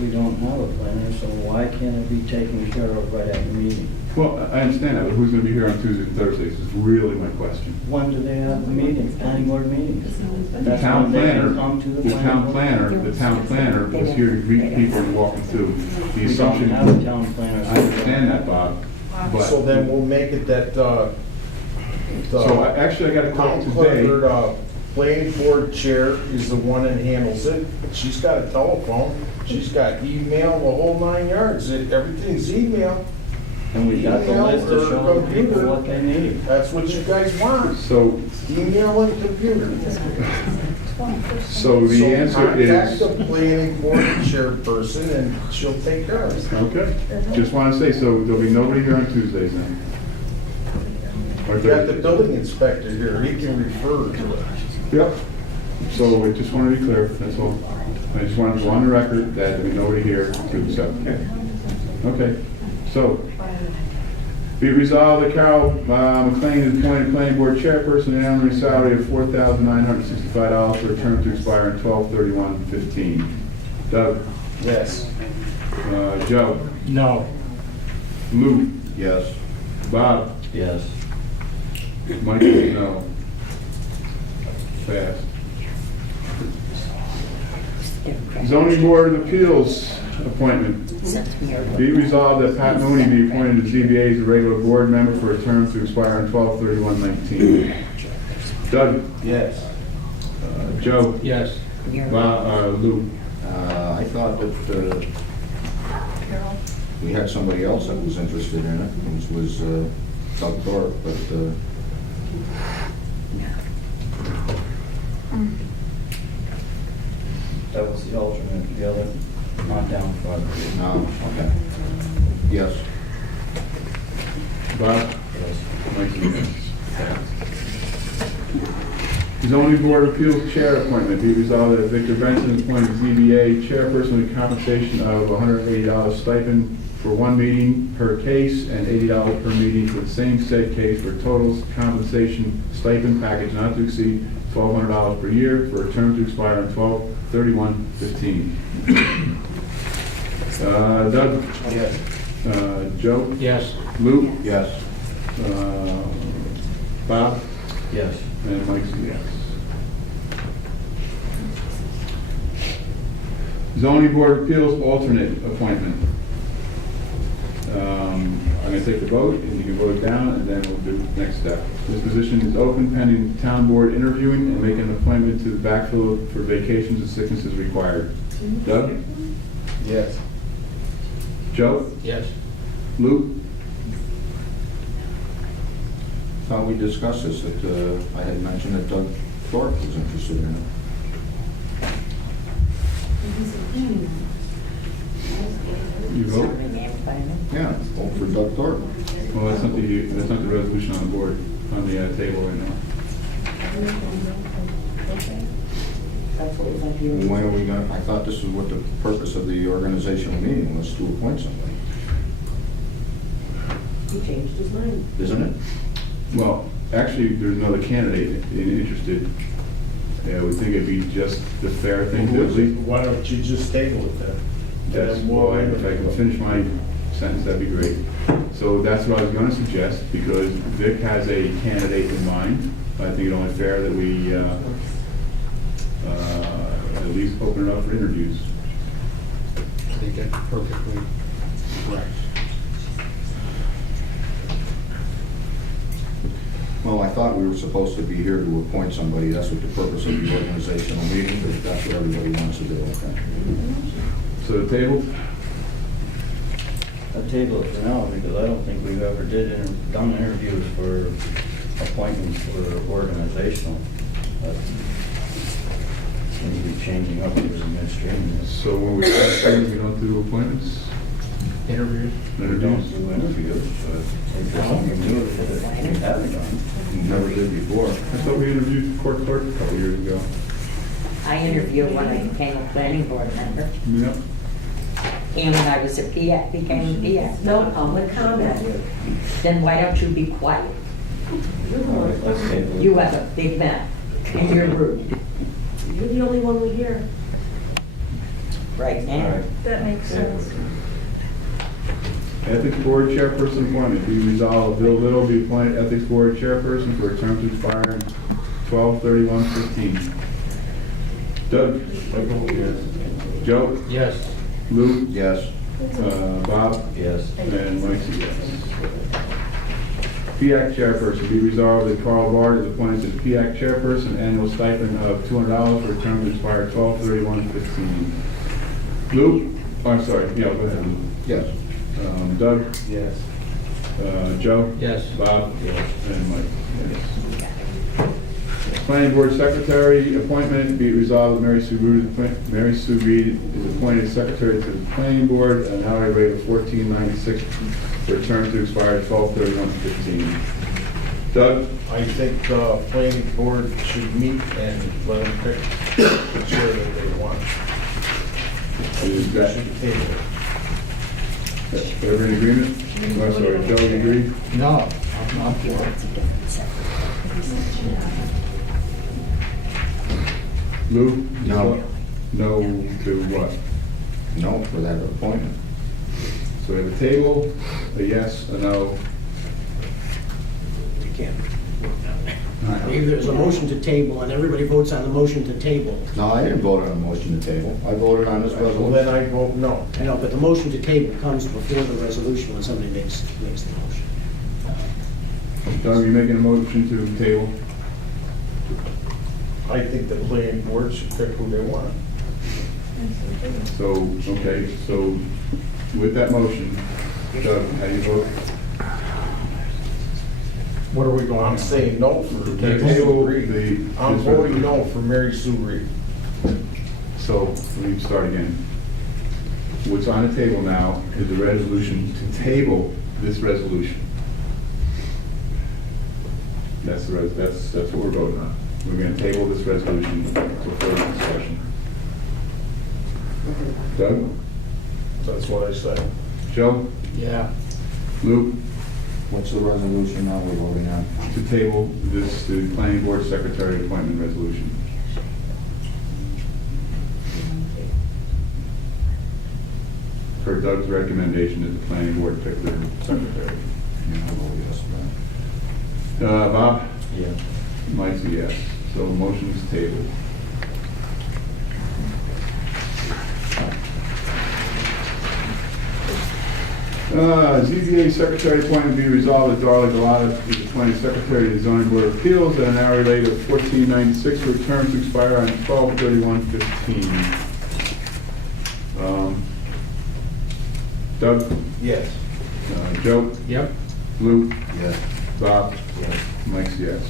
We don't have a planner, so why can't it be taken care of right at the meeting? Well, I understand that, but who's going to be here on Tuesdays and Thursdays is really my question. When do they have the meeting, planning board meetings? The That's town when they planner, can come to the the planning town board? planner is here to greet people and walk them through. The We don't assumption, have a town planner. I understand that, Bob, So but, then we'll make it that, actually, I got a call town today. clerk, planning board chair is the one that handles it. She's got a telephone, she's got email, the whole 9 yards. Everything's email. And we got the Email list to or show the people computer. what they need. That's what you guys want, So, email and computer. so the answer Contact is, the planning board chairperson and she'll take care of it. okay, just want to say, so there'll be nobody here on Tuesdays then? Or You got the Thursdays? building inspector here, he can refer to it. Yep. So I just want to be clear, that's all. I just want to go on the record that there'll be nobody here to accept. Okay, so, be it resolved that Carol McLean is appointed planning board chairperson at an hourly salary of $4,965 for a term to expire on 12/31/15. Doug? Yes. Joe? No. Lou? Yes. Bob? Yes. Mike, no. Pass. Zoning Board of Appeals appointment. Be resolved that Pat Mooney be appointed to ZBA as a regular board member for a term to expire on 12/31/19. Doug? Yes. Joe? Yes. Lou? I thought that we had somebody else that was interested in it, which was Doug Thorpe, but That was the alternate, the other, not down front. no, okay. Yes. Bob? Yes. Mike? Yes. Zoning Board of Appeals Chair appointment. Be resolved that Victor Benson is appointed ZBA chairperson with compensation of $180 stipend for one meeting per case and $80 per meeting for the same said case for totals compensation stipend package not to exceed $1,200 per year for a term to expire on 12/31/15. Doug? Yes. Joe? Yes. Lou? Yes. Bob? Yes. And Mike's a yes. Zoning Board of Appeals alternate appointment. I'm going to take the vote, and you can vote down, and then we'll do the next step. This position is open pending town board interviewing and making an appointment to the backfill for vacations and sicknesses required. Doug? Yes. Joe? Yes. Lou? Thought we discussed this, that I had mentioned that Doug Thorpe was interested in it. You vote? Yeah, vote for Doug Thorpe. Well, that's not the resolution on the board, on the table right now. When are we going, I thought this was what the purpose of the organizational meeting was, to appoint somebody. He changed his mind. Isn't it? Well, actually, there's another candidate interested. Yeah, I would think it'd be just the fair thing to at least. Why don't you just table it then? That's why, if I can finish my sentence, that'd be great. So that's what I was going to suggest, because Vic has a candidate in mind. I think it's only fair that we at least open it up for interviews. I think that's perfectly correct. Well, I thought we were supposed to be here to appoint somebody. That's what the purpose of the organizational meeting, but if that's what everybody wants to do, okay. So the table? I table it for now because I don't think we've ever done interviews for appointments for organizational. But maybe changing up your administration. So when we don't do appointments? Interviews? We don't do interviews, but if there's something new that we haven't done. We never did before. I thought we interviewed court clerk a couple years ago. I interviewed when I became a planning board member, Yep. and when I was a PF, became a PF. No public comment. Then why don't you be quiet? All right, let's table it. You have a big mouth, and you're rude You're the only one we hear. right All now. right. That makes sense. Ethics Board Chairperson appointment. Be resolved, Bill Little be appointed Ethics Board Chairperson for a term to expire on 12/31/15. Doug? Joe? Yes. Lou? Yes. Bob? Yes. And Mike's a yes. PAC Chairperson. Be resolved that Carl Bard is appointed as PAC Chairperson, annual stipend of $200 for a term to expire 12/31/15. Lou? Oh, I'm sorry, yeah, go ahead, Lou. Yes. Doug? Yes. Joe? Yes. Bob? Yes. And Mike? Yes. Planning Board Secretary appointment, be it resolved that Mary Sue Reed is appointed Secretary to the Planning Board at an hourly rate of $14.96 for a term to expire 12/31/15. Doug? I think the planning board should meet and let them pick the chair that they want. Is that, Should table it. everyone in agreement? Oh, sorry, Joe, you agree? No, I'm for it. Lou? No. No to what? No, for that appointment. So we have a table, a yes, a no, can't work that way. Maybe there's a motion to table and everybody votes on the motion to table. No, I didn't vote on a motion to table. I voted on this Well, resolution. then I vote no. I know, but the motion to table comes before the resolution when somebody makes the motion. Doug, are you making a motion to table? I think the planning board should pick who they want. So, okay, so with that motion, Doug, how do you vote? What are we going on? I'm saying no for To Mary table Sue Reed. the. I'm this voting resolution. no for Mary Sue Reed. So, let me start again. What's on the table now is the resolution to table this resolution. That's what we're voting on. We're gonna table this resolution for further discussion. Doug? That's what I said. Joe? Yeah. Lou? What's the resolution now we're voting on? To table this, the planning board secretary appointment resolution. Per Doug's recommendation that the planning board pick their secretary. Yeah, I vote yes for that. Bob? Yeah. Mike's a yes. So motion is tabled. ZBA secretary appointment be resolved that Darla Galata is appointed secretary of the zoning board of appeals at an hourly rate of $14.96 for a term to expire on 12/31/15. Doug? Yes. Joe? Yep. Lou? Yes. Bob? Yes. Mike's yes.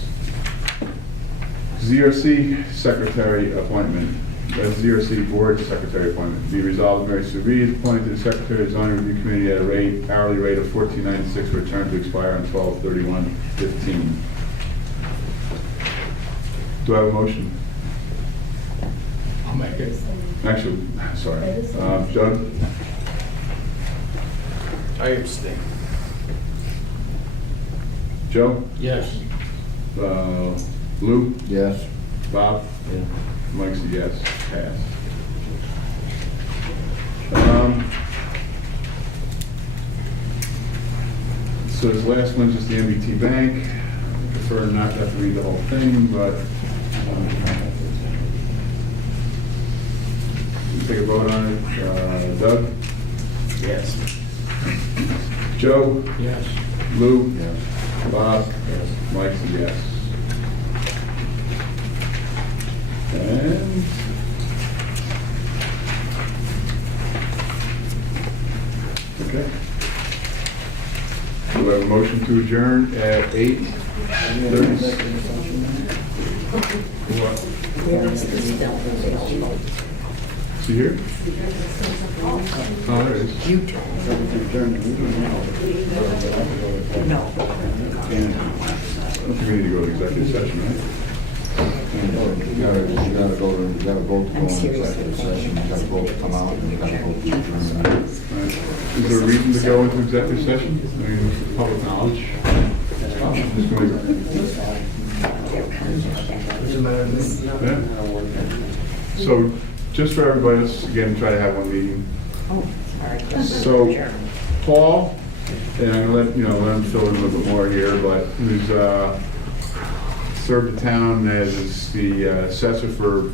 ZRC secretary appointment, ZRC board secretary appointment. Be resolved, Mary Sue Reed is appointed to the secretary of zoning review committee at a hourly rate of $14.96 for a term to expire on 12/31/15. Do I have a motion? I'll make it. Actually, sorry. Doug? I abstain. Joe? Yes. Lou? Yes. Bob? Yeah. Mike's a yes. Pass. So this last one's just the MBT Bank. I prefer not to have to read the whole thing, but take a vote on it. Doug? Yes. Joe? Yes. Lou? Yes. Bob? Yes. Mike's a yes. And okay. Do we have a motion to adjourn at 8:30? Is he here? Oh, there it is. No. I don't think we need to go to executive session, right? You gotta vote to go into executive session, you gotta vote to come out, and you gotta vote to adjourn. Right. Is there a reason to go into executive session? I mean, it's public knowledge. Just going yeah. So, just for everybody, let's again try to have one meeting. So, Paul, and I'm gonna let him fill in a little bit more here, but who's served the town as the assessor for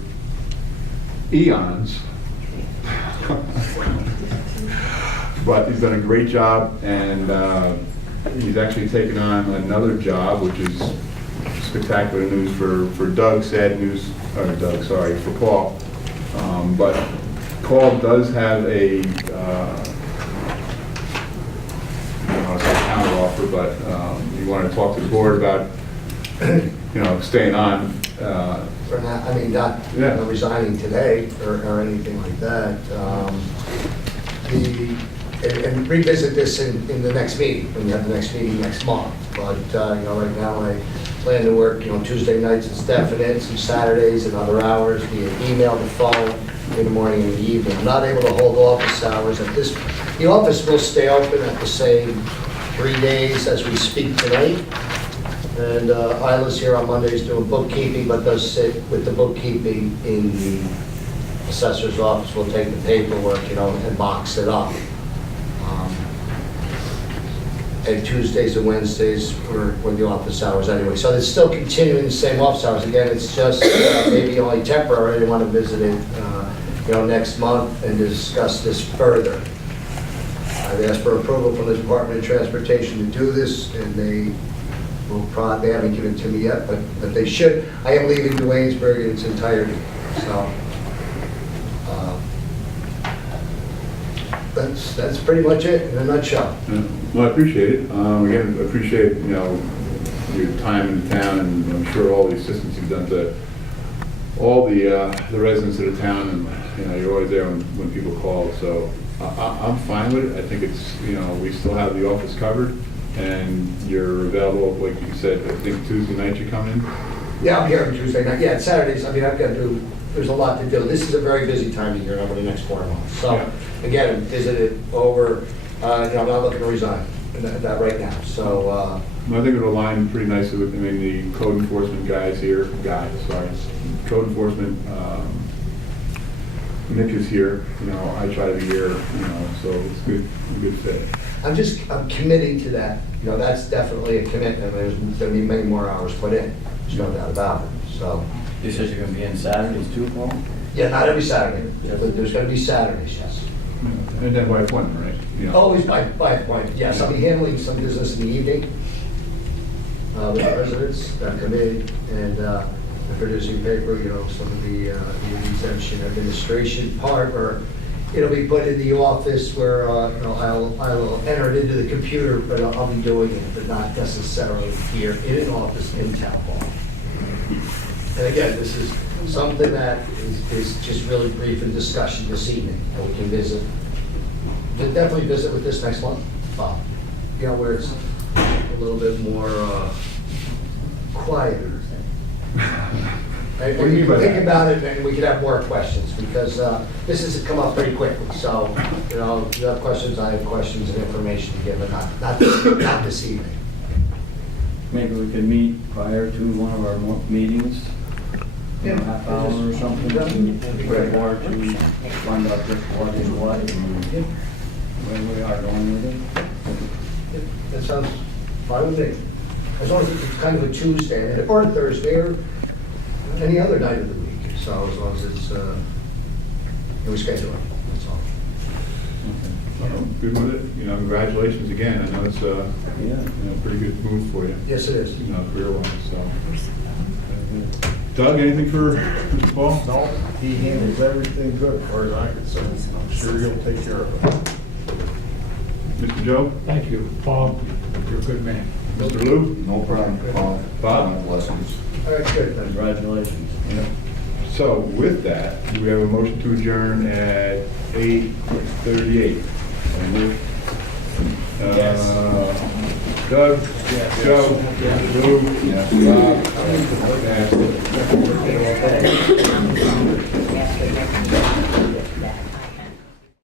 eons. But he's done a great job, and he's actually taken on another job, which is spectacular news for Doug, sad news, for Paul. But Paul does have a, I don't want to say counter offer, but he wanted to talk to the board about, staying on. For not, I mean, not resigning today or anything like that. And revisit this in the next meeting, when you have the next meeting next month. But, right now I plan to work, Tuesday nights it's definite, some Saturdays and other hours via email, the phone, in the morning and the evening. I'm not able to hold office hours at this. The office will stay open at the same 3 days as we speak tonight. And Isla's here on Mondays doing bookkeeping, but does sit with the bookkeeping in the assessor's office. We'll take the paperwork, and box it up. and Tuesdays and Wednesdays were the office hours anyway. So it's still continuing the same office hours. Again, it's just maybe only temporary. They want to visit it, next month and discuss this further. I've asked for approval from the Department of Transportation to do this, and they haven't given it to me yet, but they should. I am leaving New Waynesburg in its entirety, so that's pretty much it in a nutshell. Yeah. Well, I appreciate it. Again, I appreciate, your time in the town, and I'm sure all the assistance you've done to all the residents of the town, and, you're always there when people call, so I'm fine with it. I think it's, we still have the office covered, and you're available, like you said, I think Tuesday night you come in? Yeah, I'm here on Tuesday night. Yeah, Saturdays, I've got to do, there's a lot to do. This is a very busy time of year over the next 4 months. So, Yeah. again, visit it over, I'm not looking to resign that right now, so. I think it'll align pretty nicely with, the code enforcement code enforcement, Nick is here, I try to be here, so it's a good fit. I'm committing to that. That's definitely a commitment. There's going to be many more hours put in. There's no doubt about it, so. You said you're gonna be in Saturdays too, Paul? Yeah, not every Saturday, but there's going to be Saturdays, yes. And then by appointment, right? Always by appointment, yes. I'll be handling some business in the evening with the residents that come in and producing paper, some of the exemption administration part, or it'll be put in the office where I'll enter it into the computer, but I'll be doing it, but not necessarily here in an office in town hall. And again, this is something that is just really brief in discussion this evening, and we can visit. We'll definitely visit with this next month, Bob. Where it's a little bit more quieter. What do you mean by Think that? about it, and we could have more questions, because this has come up pretty quickly. So, you have questions, I have questions and information to give, but not this evening. Maybe we could meet prior to one of our meetings, half hour or something, for the board to find out just what is what, and where we are going with it. That sounds fine with me. As long as it's kind of a Tuesday, or a Thursday, or any other night of the week. So as long as it's, we schedule it, that's all. Well, good with it. Congratulations again. I know it's a pretty good move for you. Yes, it is. Career-wise, so. Doug, anything for Mr. Paul? No, he handles everything good, as far as I'm concerned. I'm sure he'll take care of it. Mr. Joe? Thank you, Paul, you're a good man. Mr. Lou? No problem, Paul. Bob? Blessings. All right, good. Congratulations. So with that, we have a motion to adjourn at 8:38. Doug? Yes. Joe? Yes. Lou? Yes. Bob? Yes.